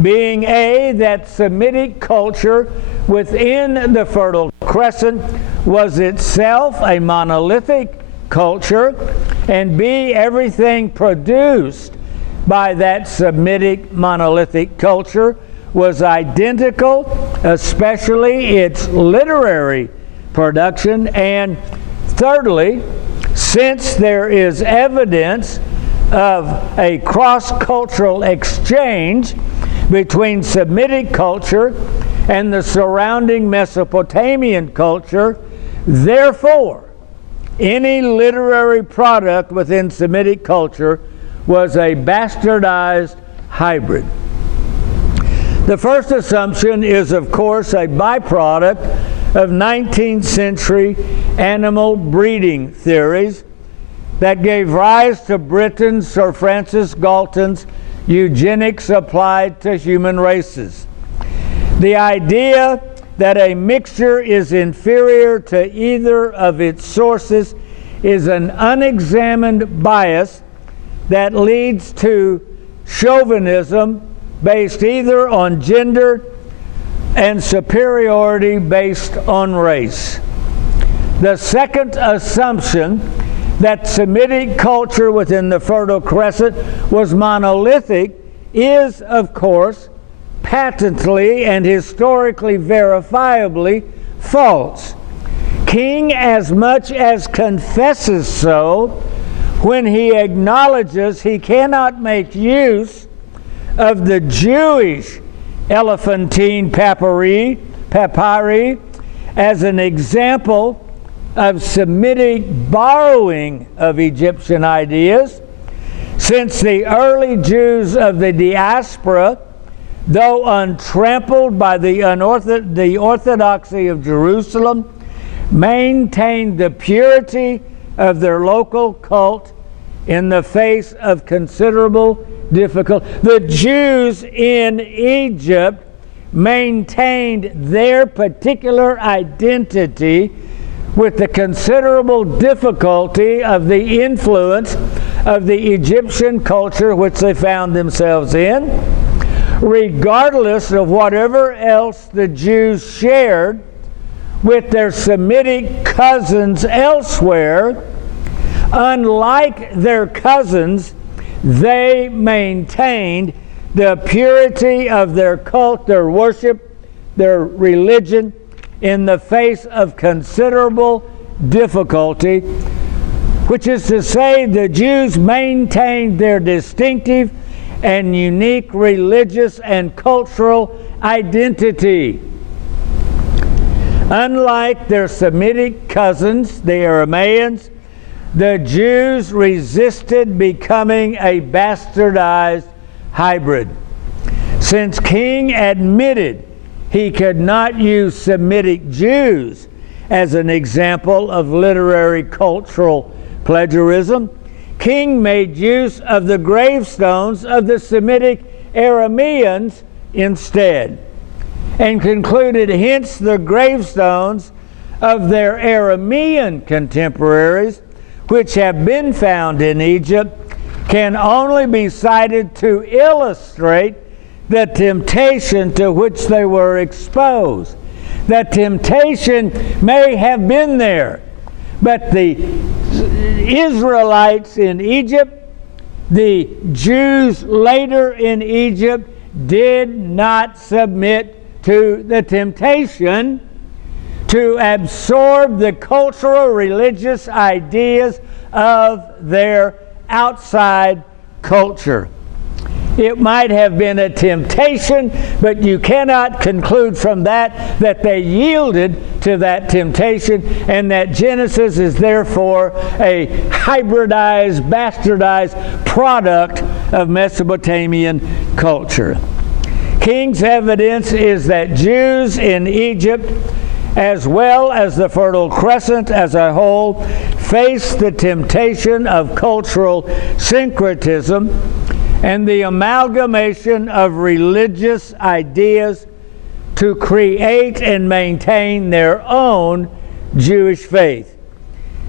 being that Semitic culture within the Fertile Crescent was itself a monolithic culture, and B, everything produced by that Semitic monolithic culture was identical, especially its literary production. And thirdly, since there is evidence of a cross-cultural exchange between Semitic culture and the surrounding Mesopotamian culture, therefore, any literary product within Semitic culture was a bastardized hybrid. The first assumption is, of course, a byproduct of 19th century animal breeding theories that gave rise to Britain's Sir Francis Galton's eugenics applied to human races. The idea that a mixture is inferior to either of its sources is an unexamined bias that leads to chauvinism based either on gender and superiority based on race. The second assumption, that Semitic culture within the Fertile Crescent was monolithic, is, of course, patently and historically verifiably false. King as much as confesses so when he acknowledges he cannot make use of the Jewish Elephantine papyri as an example of Semitic borrowing of Egyptian ideas, since the early Jews of the diaspora, though untrampled by the orthodoxy of Jerusalem, maintained the purity of their local cult in the face of considerable difficulty. The Jews in Egypt maintained their particular identity with the considerable difficulty of the influence of the Egyptian culture which they found themselves in, regardless of whatever else the Jews shared with their Semitic cousins elsewhere. Unlike their cousins, they maintained the purity of their cult, their worship, their religion, in the face of considerable difficulty, which is to say the Jews maintained their distinctive and unique religious and cultural identity. Unlike their Semitic cousins, the Aramaeans, the Jews resisted becoming a bastardized hybrid. Since King admitted he could not use Semitic Jews as an example of literary cultural plagiarism, King made use of the gravestones of the Semitic Arameans instead, and concluded hence the gravestones of their Aramean contemporaries, which have been found in Egypt, can only be cited to illustrate the temptation to which they were exposed. The temptation may have been there, but the Israelites in Egypt, the Jews later in Egypt, did not submit to the temptation to absorb the cultural religious ideas of their outside culture. It might have been a temptation, but you cannot conclude from that they yielded to that temptation, and that Genesis is therefore a hybridized, bastardized product of Mesopotamian culture. King's evidence is that Jews in Egypt, as well as the Fertile Crescent as a whole, faced the temptation of cultural syncretism and the amalgamation of religious ideas to create and maintain their own Jewish faith.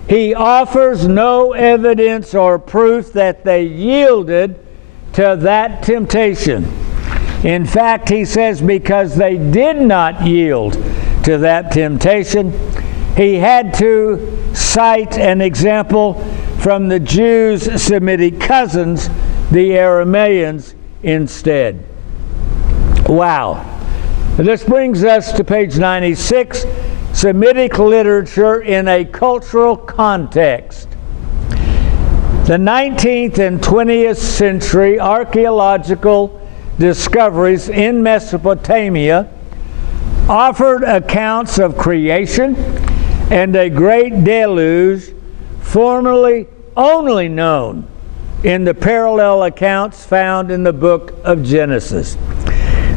He offers no evidence or proof that they yielded to that temptation. In fact, he says because they did not yield to that temptation, he had to cite an example from the Jews' Semitic cousins, the Aramaeans, instead. Wow. This brings us to page 96, Semitic literature in a cultural context. The 19th and 20th century archaeological discoveries in Mesopotamia offered accounts of creation and a great deluge formerly only known in the parallel accounts found in the book of Genesis.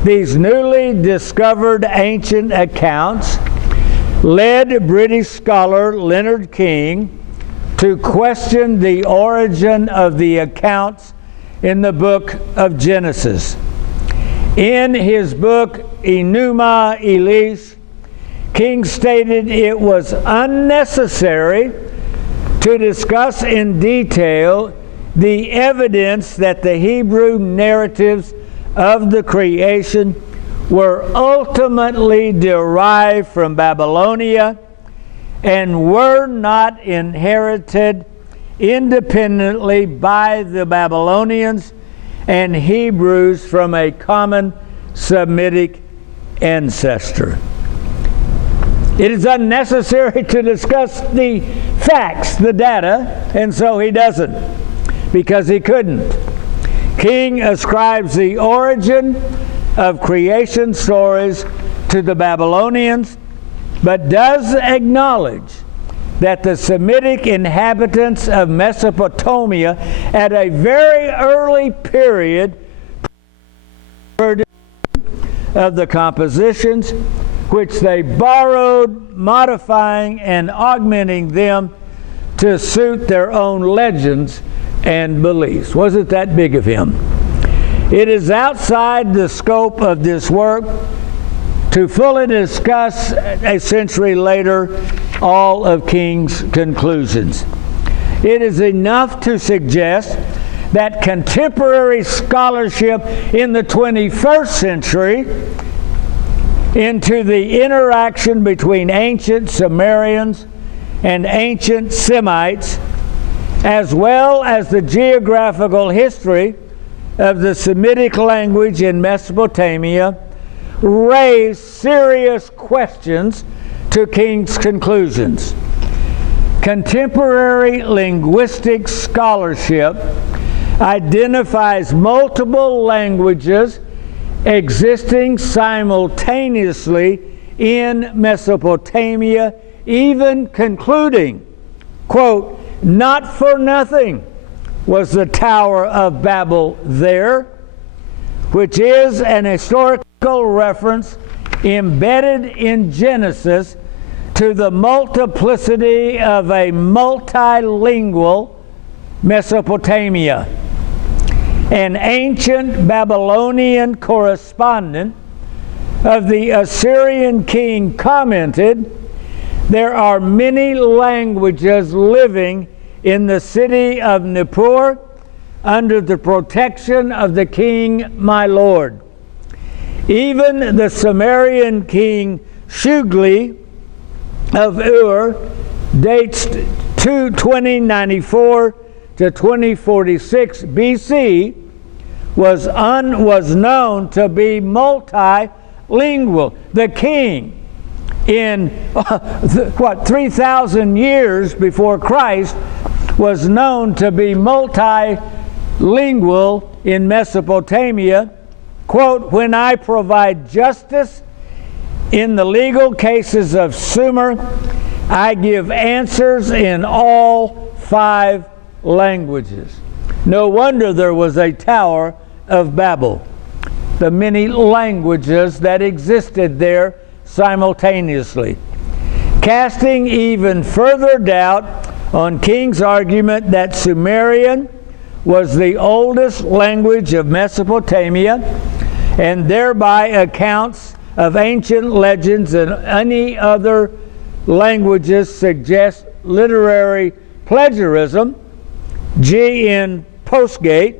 These newly discovered ancient accounts led British scholar Leonard King to question the origin of the accounts in the book of Genesis. In his book Enuma Elish, King stated it was unnecessary to discuss in detail the evidence that the Hebrew narratives of the creation were ultimately derived from Babylonia and were not inherited independently by the Babylonians and Hebrews from a common Semitic ancestor. It is unnecessary to discuss the facts, the data, and so he doesn't, because he couldn't. King ascribes the origin of creation stories to the Babylonians, but does acknowledge that the Semitic inhabitants of Mesopotamia at a very early period of the compositions which they borrowed, modifying and augmenting them to suit their own legends and beliefs. Wasn't that big of him? It is outside the scope of this work to fully discuss a century later all of King's conclusions. It is enough to suggest that contemporary scholarship in the 21st century into the interaction between ancient Sumerians and ancient Semites, as well as the geographical history of the Semitic language in Mesopotamia, raise serious questions to King's conclusions. Contemporary linguistic scholarship identifies multiple languages existing simultaneously in Mesopotamia, even concluding, quote, "Not for nothing was the Tower of Babel there," which is an historical reference embedded in Genesis to the multiplicity of a multilingual Mesopotamia. An ancient Babylonian correspondent of the Assyrian king commented, "There are many languages living in the city of Nippur under the protection of the king my lord. Even the Sumerian king Shugli of Ur dates to 2094 to 2046 BC, was known to be multilingual. The king, in 3,000 years before Christ, was known to be multilingual in Mesopotamia. Quote, "When I provide justice in the legal cases of Sumer, I give answers in all 5 languages." No wonder there was a Tower of Babel. The many languages that existed there simultaneously. Casting even further doubt on King's argument that Sumerian was the oldest language of Mesopotamia, and thereby accounts of ancient legends and any other languages suggest literary plagiarism, G.N. Postgate,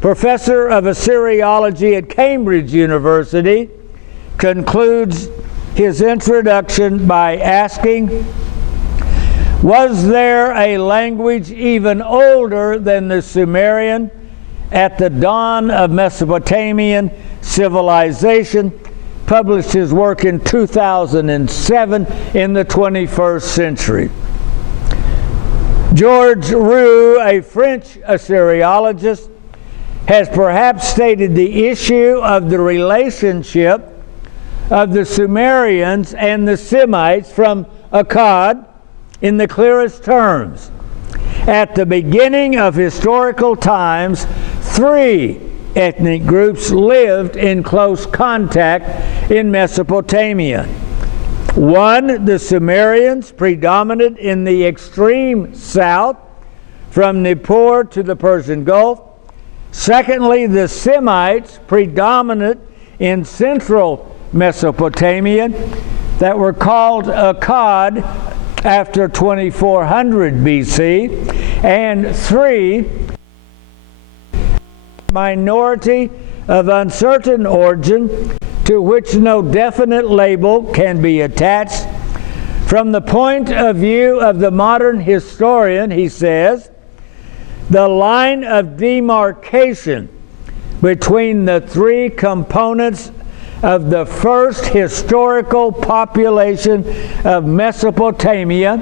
professor of Assyriology at Cambridge University, concludes his introduction by asking, "Was there a language even older than the Sumerian at the dawn of Mesopotamian civilization?" Published his work in 2007 in the 21st century. George Roux, a French Assyriologist, has perhaps stated the issue of the relationship of the Sumerians and the Semites from Akkad in the clearest terms. At the beginning of historical times, 3 ethnic groups lived in close contact in Mesopotamia. 1, the Sumerians, predominant in the extreme south, from Nippur to the Persian Gulf. Secondly, the Semites, predominant in central Mesopotamia, that were called Akkad after 2400 BC. And 3, minority of uncertain origin to which no definite label can be attached. From the point of view of the modern historian, he says, the line of demarcation between the 3 components of the first historical population of Mesopotamia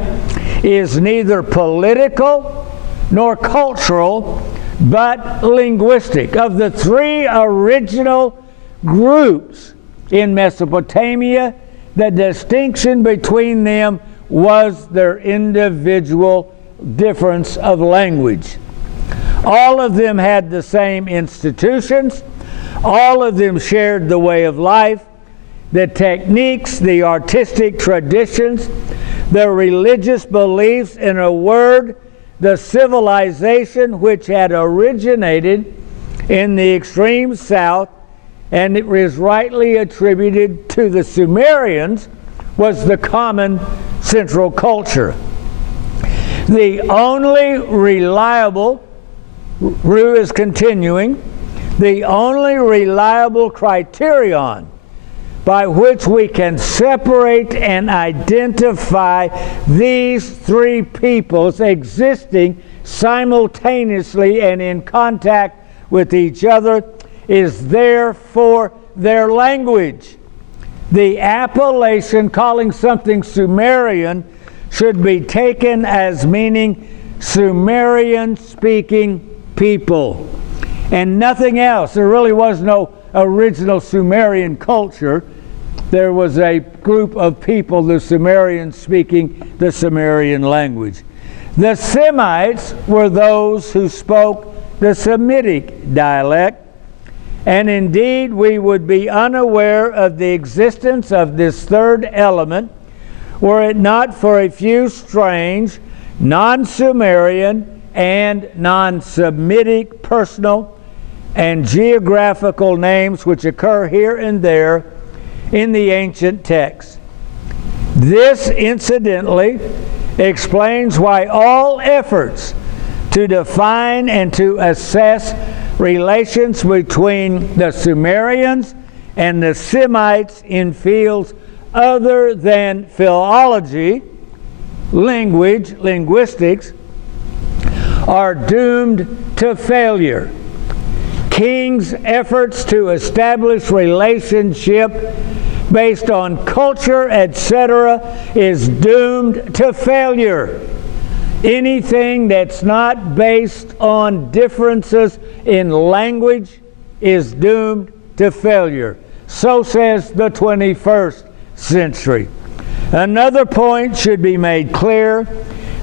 is neither political nor cultural, but linguistic. Of the 3 original groups in Mesopotamia, the distinction between them was their individual difference of language. All of them had the same institutions. All of them shared the way of life, the techniques, the artistic traditions, the religious beliefs, in a word, the civilization which had originated in the extreme south, and it was rightly attributed to the Sumerians, was the common central culture. The only reliable, Roux is continuing, the only reliable criterion by which we can separate and identify these 3 peoples existing simultaneously and in contact with each other is therefore their language. The appellation calling something Sumerian should be taken as meaning Sumerian-speaking people and nothing else. There really was no original Sumerian culture. There was a group of people, the Sumerians, speaking the Sumerian language. The Semites were those who spoke the Semitic dialect, and indeed we would be unaware of the existence of this third element were it not for a few strange, non-Sumerian and non-Semitic personal and geographical names which occur here and there in the ancient texts. This, incidentally, explains why all efforts to define and to assess relations between the Sumerians and the Semites in fields other than philology, linguistics, are doomed to failure. King's efforts to establish relationship based on culture, etc., is doomed to failure. Anything that's not based on differences in language is doomed to failure. So says the 21st century. Another point should be made clear.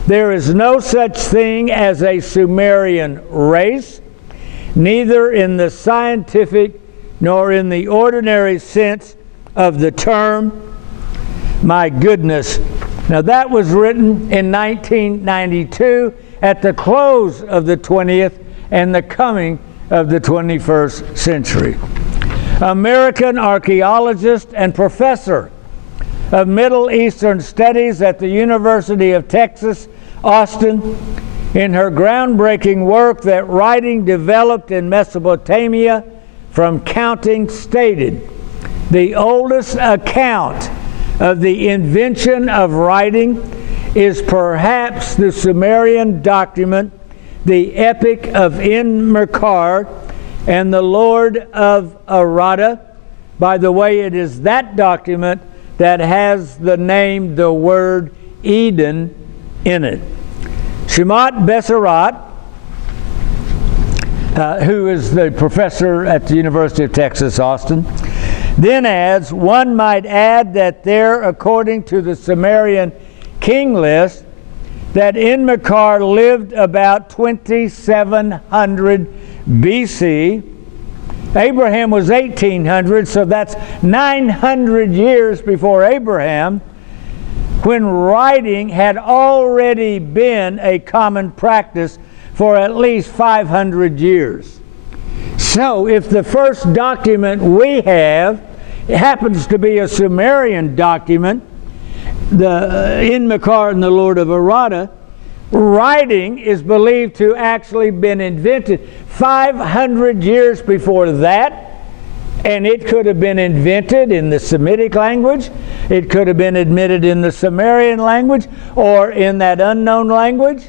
There is no such thing as a Sumerian race, neither in the scientific nor in the ordinary sense of the term. My goodness. Now that was written in 1992 at the close of the 20th and the coming of the 21st century. American archaeologist and professor of Middle Eastern Studies at the University of Texas, Austin, in her groundbreaking work that writing developed in Mesopotamia from counting, stated, the oldest account of the invention of writing is perhaps the Sumerian document, the Epic of Enmerkar and the Lord of Aratta. By the way, it is that document that has the name, the word Eden in it. Shemot Beserat, who is the professor at the University of Texas, Austin, then adds, one might add that there, according to the Sumerian king list, that Enmerkar lived about 2700 BC. Abraham was 1800, so that's 900 years before Abraham, when writing had already been a common practice for at least 500 years. So if the first document we have happens to be a Sumerian document, the Enmerkar and the Lord of Aratta, writing is believed to actually been invented 500 years before that, and it could have been invented in the Semitic language, it could have been admitted in the Sumerian language, or in that unknown language,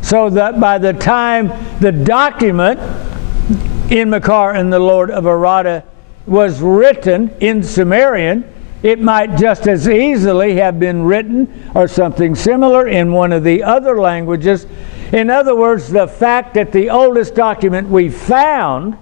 so that by the time the document, Enmerkar and the Lord of Aratta, was written in Sumerian, it might just as easily have been written or something similar in one of the other languages. In other words, the fact that the oldest document we found,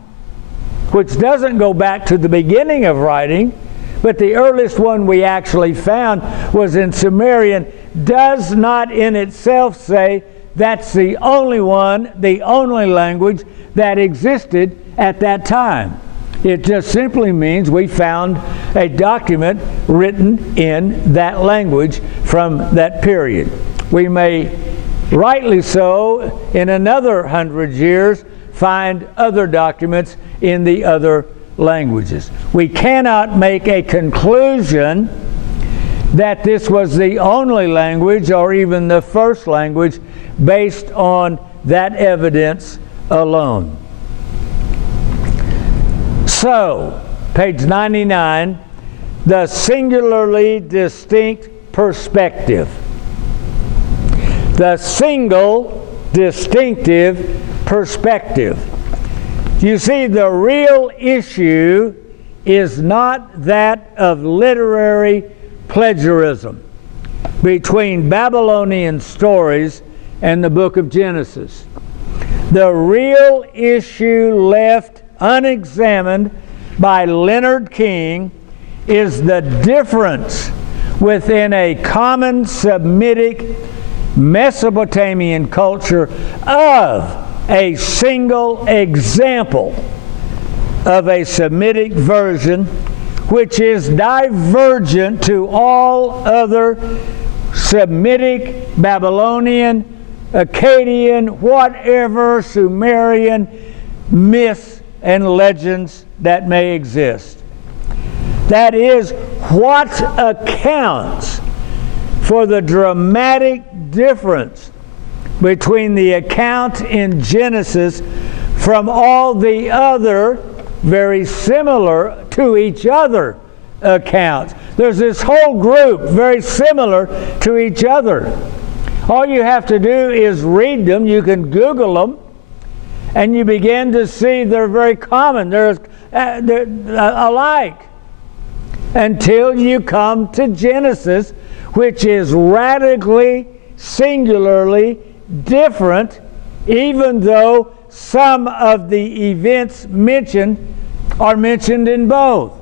which doesn't go back to the beginning of writing, but the earliest one we actually found was in Sumerian, does not in itself say that's the only one, the only language that existed at that time. It just simply means we found a document written in that language from that period. We may, rightly so, in another 100 years, find other documents in the other languages. We cannot make a conclusion that this was the only language or even the first language based on that evidence alone. So, page 99, the singularly distinct perspective. The single distinctive perspective. You see, the real issue is not that of literary plagiarism. between Babylonian stories and the book of Genesis. The real issue left unexamined by Leonard King is the difference within a common Semitic Mesopotamian culture of a single example of a Semitic version which is divergent to all other Semitic, Babylonian, Akkadian, whatever Sumerian myths and legends that may exist. That is what accounts for the dramatic difference between the account in Genesis from all the other very similar to each other accounts. There's this whole group very similar to each other. All you have to do is read them. You can Google them, and you begin to see they're very common. They're alike. Until you come to Genesis, which is radically, singularly different, even though some of the events mentioned are mentioned in both.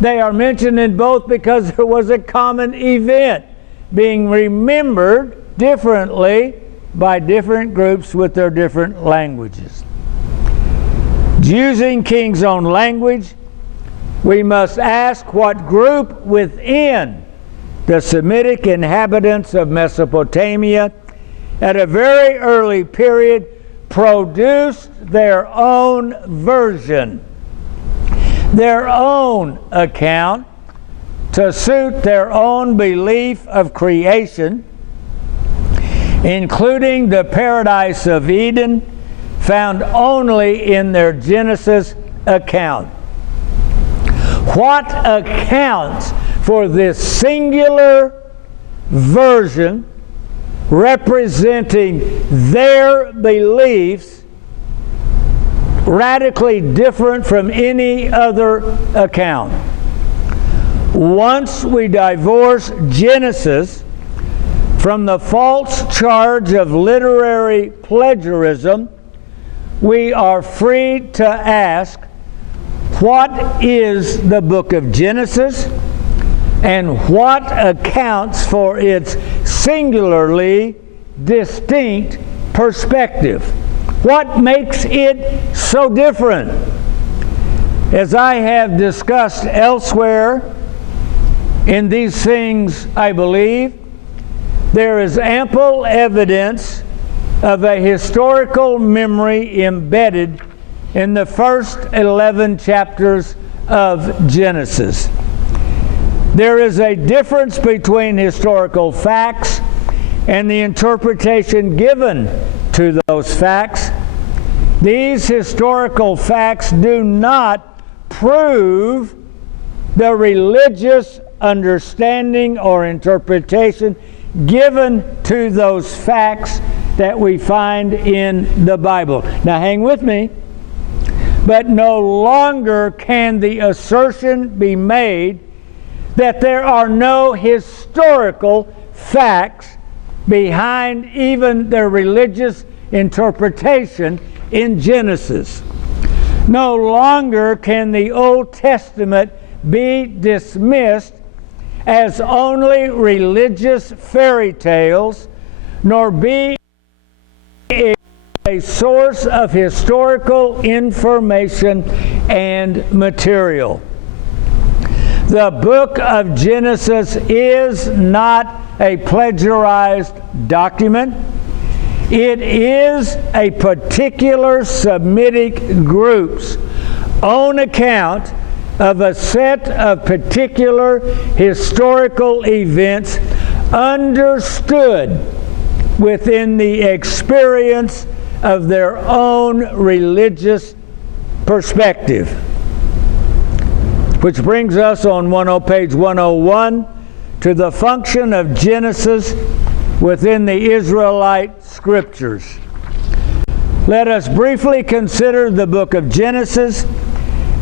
They are mentioned in both because there was a common event being remembered differently by different groups with their different languages. Using King's own language, we must ask what group within the Semitic inhabitants of Mesopotamia at a very early period produced their own version, their own account to suit their own belief of creation, including the paradise of Eden found only in their Genesis account. What accounts for this singular version representing their beliefs radically different from any other account? Once we divorce Genesis from the false charge of literary plagiarism, we are free to ask, what is the book of Genesis, and what accounts for its singularly distinct perspective? What makes it so different? As I have discussed elsewhere, in these things I believe, there is ample evidence of a historical memory embedded in the first 11 chapters of Genesis. There is a difference between historical facts and the interpretation given to those facts. These historical facts do not prove the religious understanding or interpretation given to those facts that we find in the Bible. Now hang with me. But no longer can the assertion be made that there are no historical facts behind even their religious interpretation in Genesis. No longer can the Old Testament be dismissed as only religious fairy tales, nor be a source of historical information and material. The book of Genesis is not a plagiarized document. It is a particular Semitic group's own account of a set of particular historical events understood within the experience of their own religious perspective. Which brings us on page 101 to the function of Genesis within the Israelite Scriptures. Let us briefly consider the book of Genesis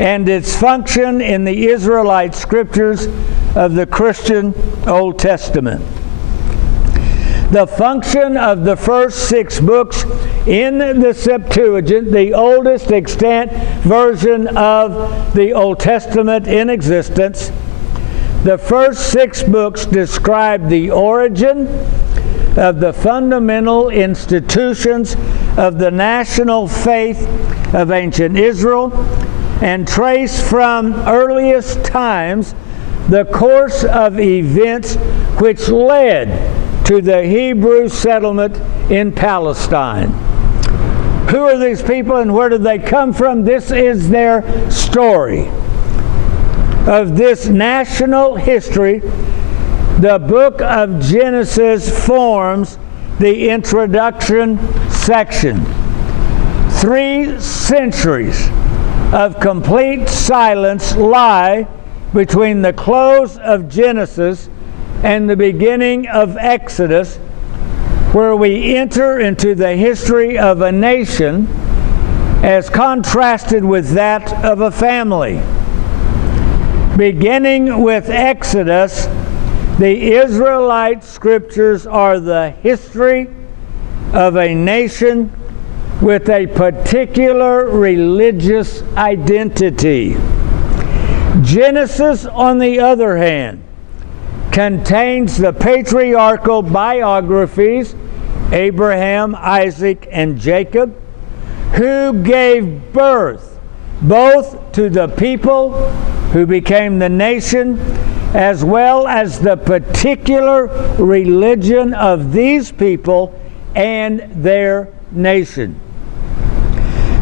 and its function in the Israelite Scriptures of the Christian Old Testament. The function of the first 6 books in the Septuagint, the oldest extant version of the Old Testament in existence, the first 6 books describe the origin of the fundamental institutions of the national faith of ancient Israel and trace from earliest times the course of events which led to the Hebrew settlement in Palestine. Who are these people and where did they come from? This is their story. Of this national history, the book of Genesis forms the introduction section. 3 centuries of complete silence lie between the close of Genesis and the beginning of Exodus, where we enter into the history of a nation as contrasted with that of a family. Beginning with Exodus, the Israelite scriptures are the history of a nation with a particular religious identity. Genesis, on the other hand, contains the patriarchal biographies, Abraham, Isaac, and Jacob, who gave birth both to the people who became the nation, as well as the particular religion of these people and their nation.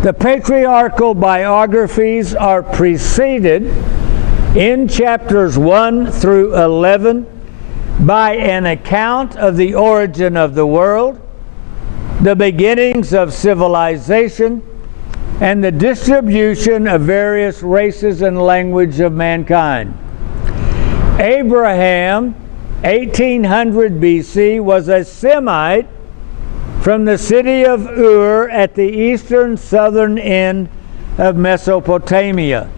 The patriarchal biographies are preceded in chapters 1 through 11 by an account of the origin of the world, the beginnings of civilization, and the distribution of various races and language of mankind. Abraham, 1800 BC, was a Semite from the city of Ur at the eastern southern end of Mesopotamia.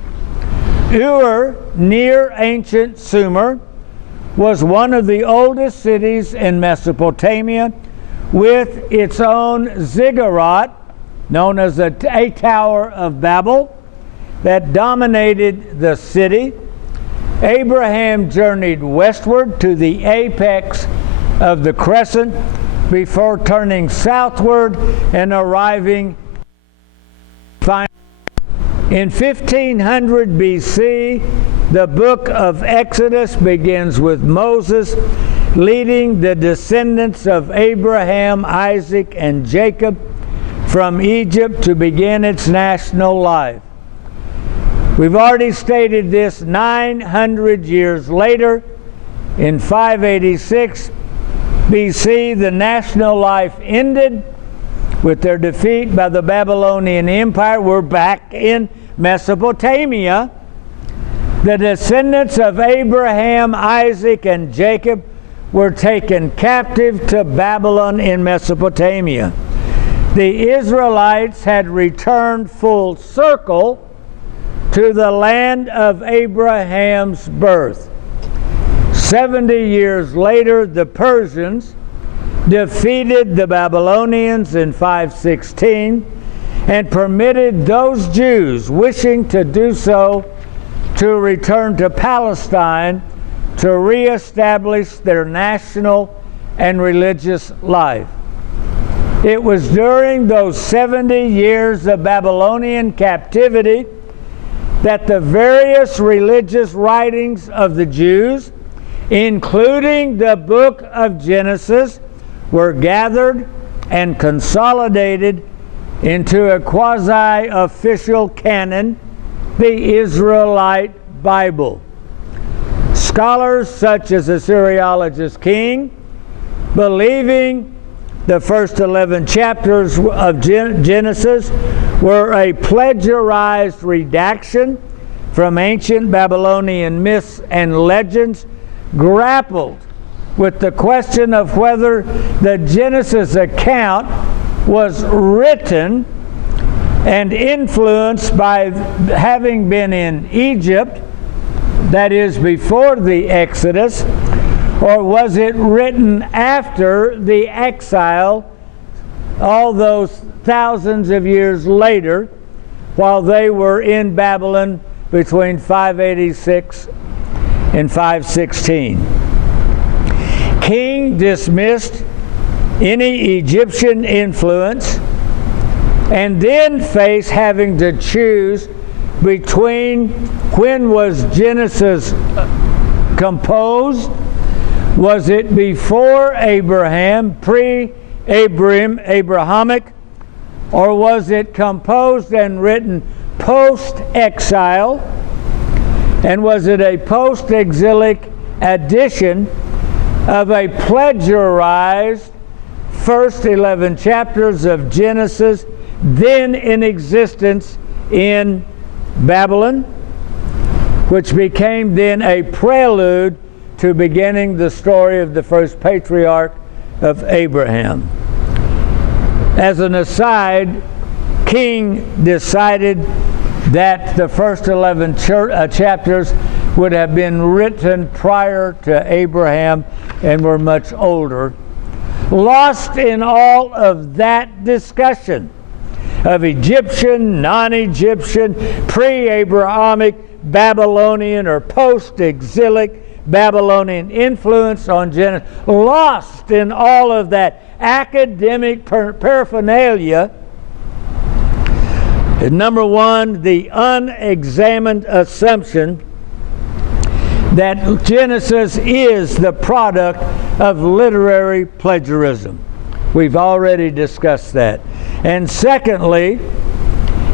Ur, near ancient Sumer, was one of the oldest cities in Mesopotamia, with its own ziggurat, known as the Tower of Babel, that dominated the city. Abraham journeyed westward to the apex of the crescent before turning southward and arriving in 1500 BC. The book of Exodus begins with Moses leading the descendants of Abraham, Isaac, and Jacob from Egypt to begin its national life. We've already stated this. 900 years later, in 586 BC, the national life ended with their defeat by the Babylonian Empire. We're back in Mesopotamia. The descendants of Abraham, Isaac, and Jacob were taken captive to Babylon in Mesopotamia. The Israelites had returned full circle to the land of Abraham's birth. 70 years later, the Persians defeated the Babylonians in 516 and permitted those Jews wishing to do so to return to Palestine to reestablish their national and religious life. It was during those 70 years of Babylonian captivity that the various religious writings of the Jews, including the book of Genesis, were gathered and consolidated into a quasi-official canon, the Israelite Bible. Scholars such as Assyriologist King, believing the first 11 chapters of Genesis were a plagiarized redaction from ancient Babylonian myths and legends, grappled with the question of whether the Genesis account was written and influenced by having been in Egypt, that is before the Exodus, Or was it written after the exile, all those thousands of years later, while they were in Babylon between 586 and 516? King dismissed any Egyptian influence and then faced having to choose between when was Genesis composed. Was it before Abraham, Abrahamic, or was it composed and written post-exile? And was it a post-exilic addition of a plagiarized first 11 chapters of Genesis, then in existence in Babylon, which became then a prelude to beginning the story of the first patriarch of Abraham? As an aside, King decided that the first 11 chapters would have been written prior to Abraham and were much older. Lost in all of that discussion of Egyptian, non-Egyptian, pre-Abrahamic, Babylonian, or post-exilic Babylonian influence on Genesis, lost in all of that academic paraphernalia. Number one, the unexamined assumption that Genesis is the product of literary plagiarism. We've already discussed that. And secondly,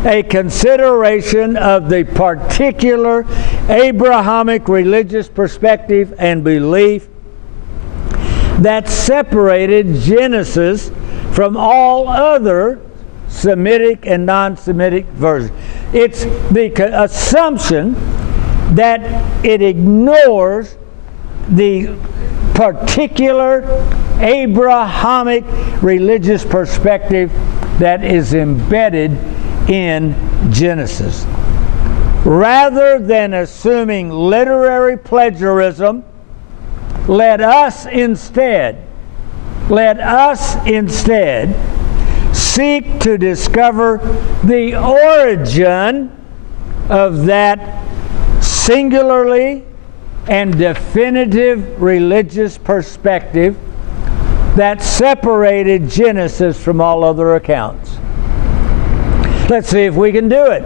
a consideration of the particular Abrahamic religious perspective and belief that separated Genesis from all other Semitic and non-Semitic versions. It's the assumption that it ignores the particular Abrahamic religious perspective that is embedded in Genesis. Rather than assuming literary plagiarism, let us instead seek to discover the origin of that singularly and definitive religious perspective that separated Genesis from all other accounts. Let's see if we can do it.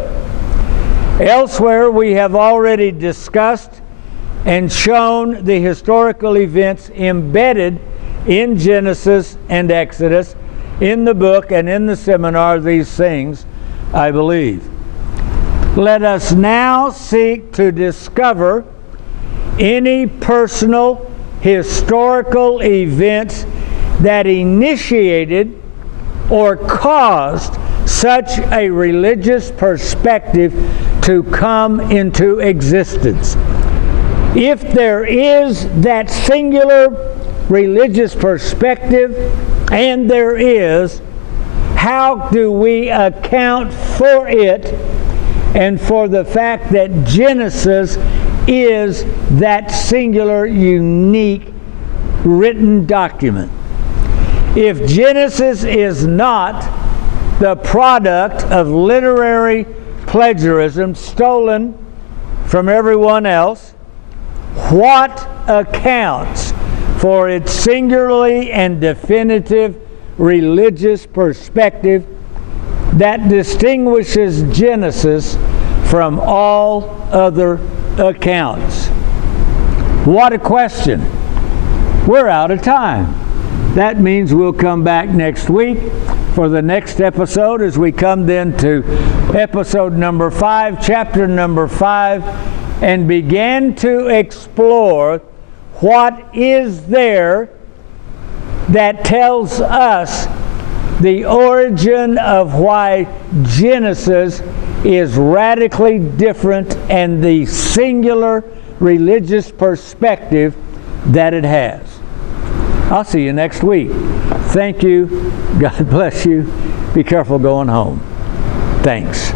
Elsewhere, we have already discussed and shown the historical events embedded in Genesis and Exodus, in the book and in the seminar, these things, I believe. Let us now seek to discover any personal historical events that initiated or caused such a religious perspective to come into existence. If there is that singular religious perspective, and there is, how do we account for it and for the fact that Genesis is that singular, unique written document? If Genesis is not the product of literary plagiarism stolen from everyone else, what accounts for its singularly and definitive religious perspective that distinguishes Genesis from all other accounts? What a question. We're out of time. That means we'll come back next week for the next episode, as we come then to episode number 5, chapter number 5, and begin to explore what is there that tells us the origin of why Genesis is radically different and the singular religious perspective that it has. I'll see you next week. Thank you. God bless you. Be careful going home. Thanks.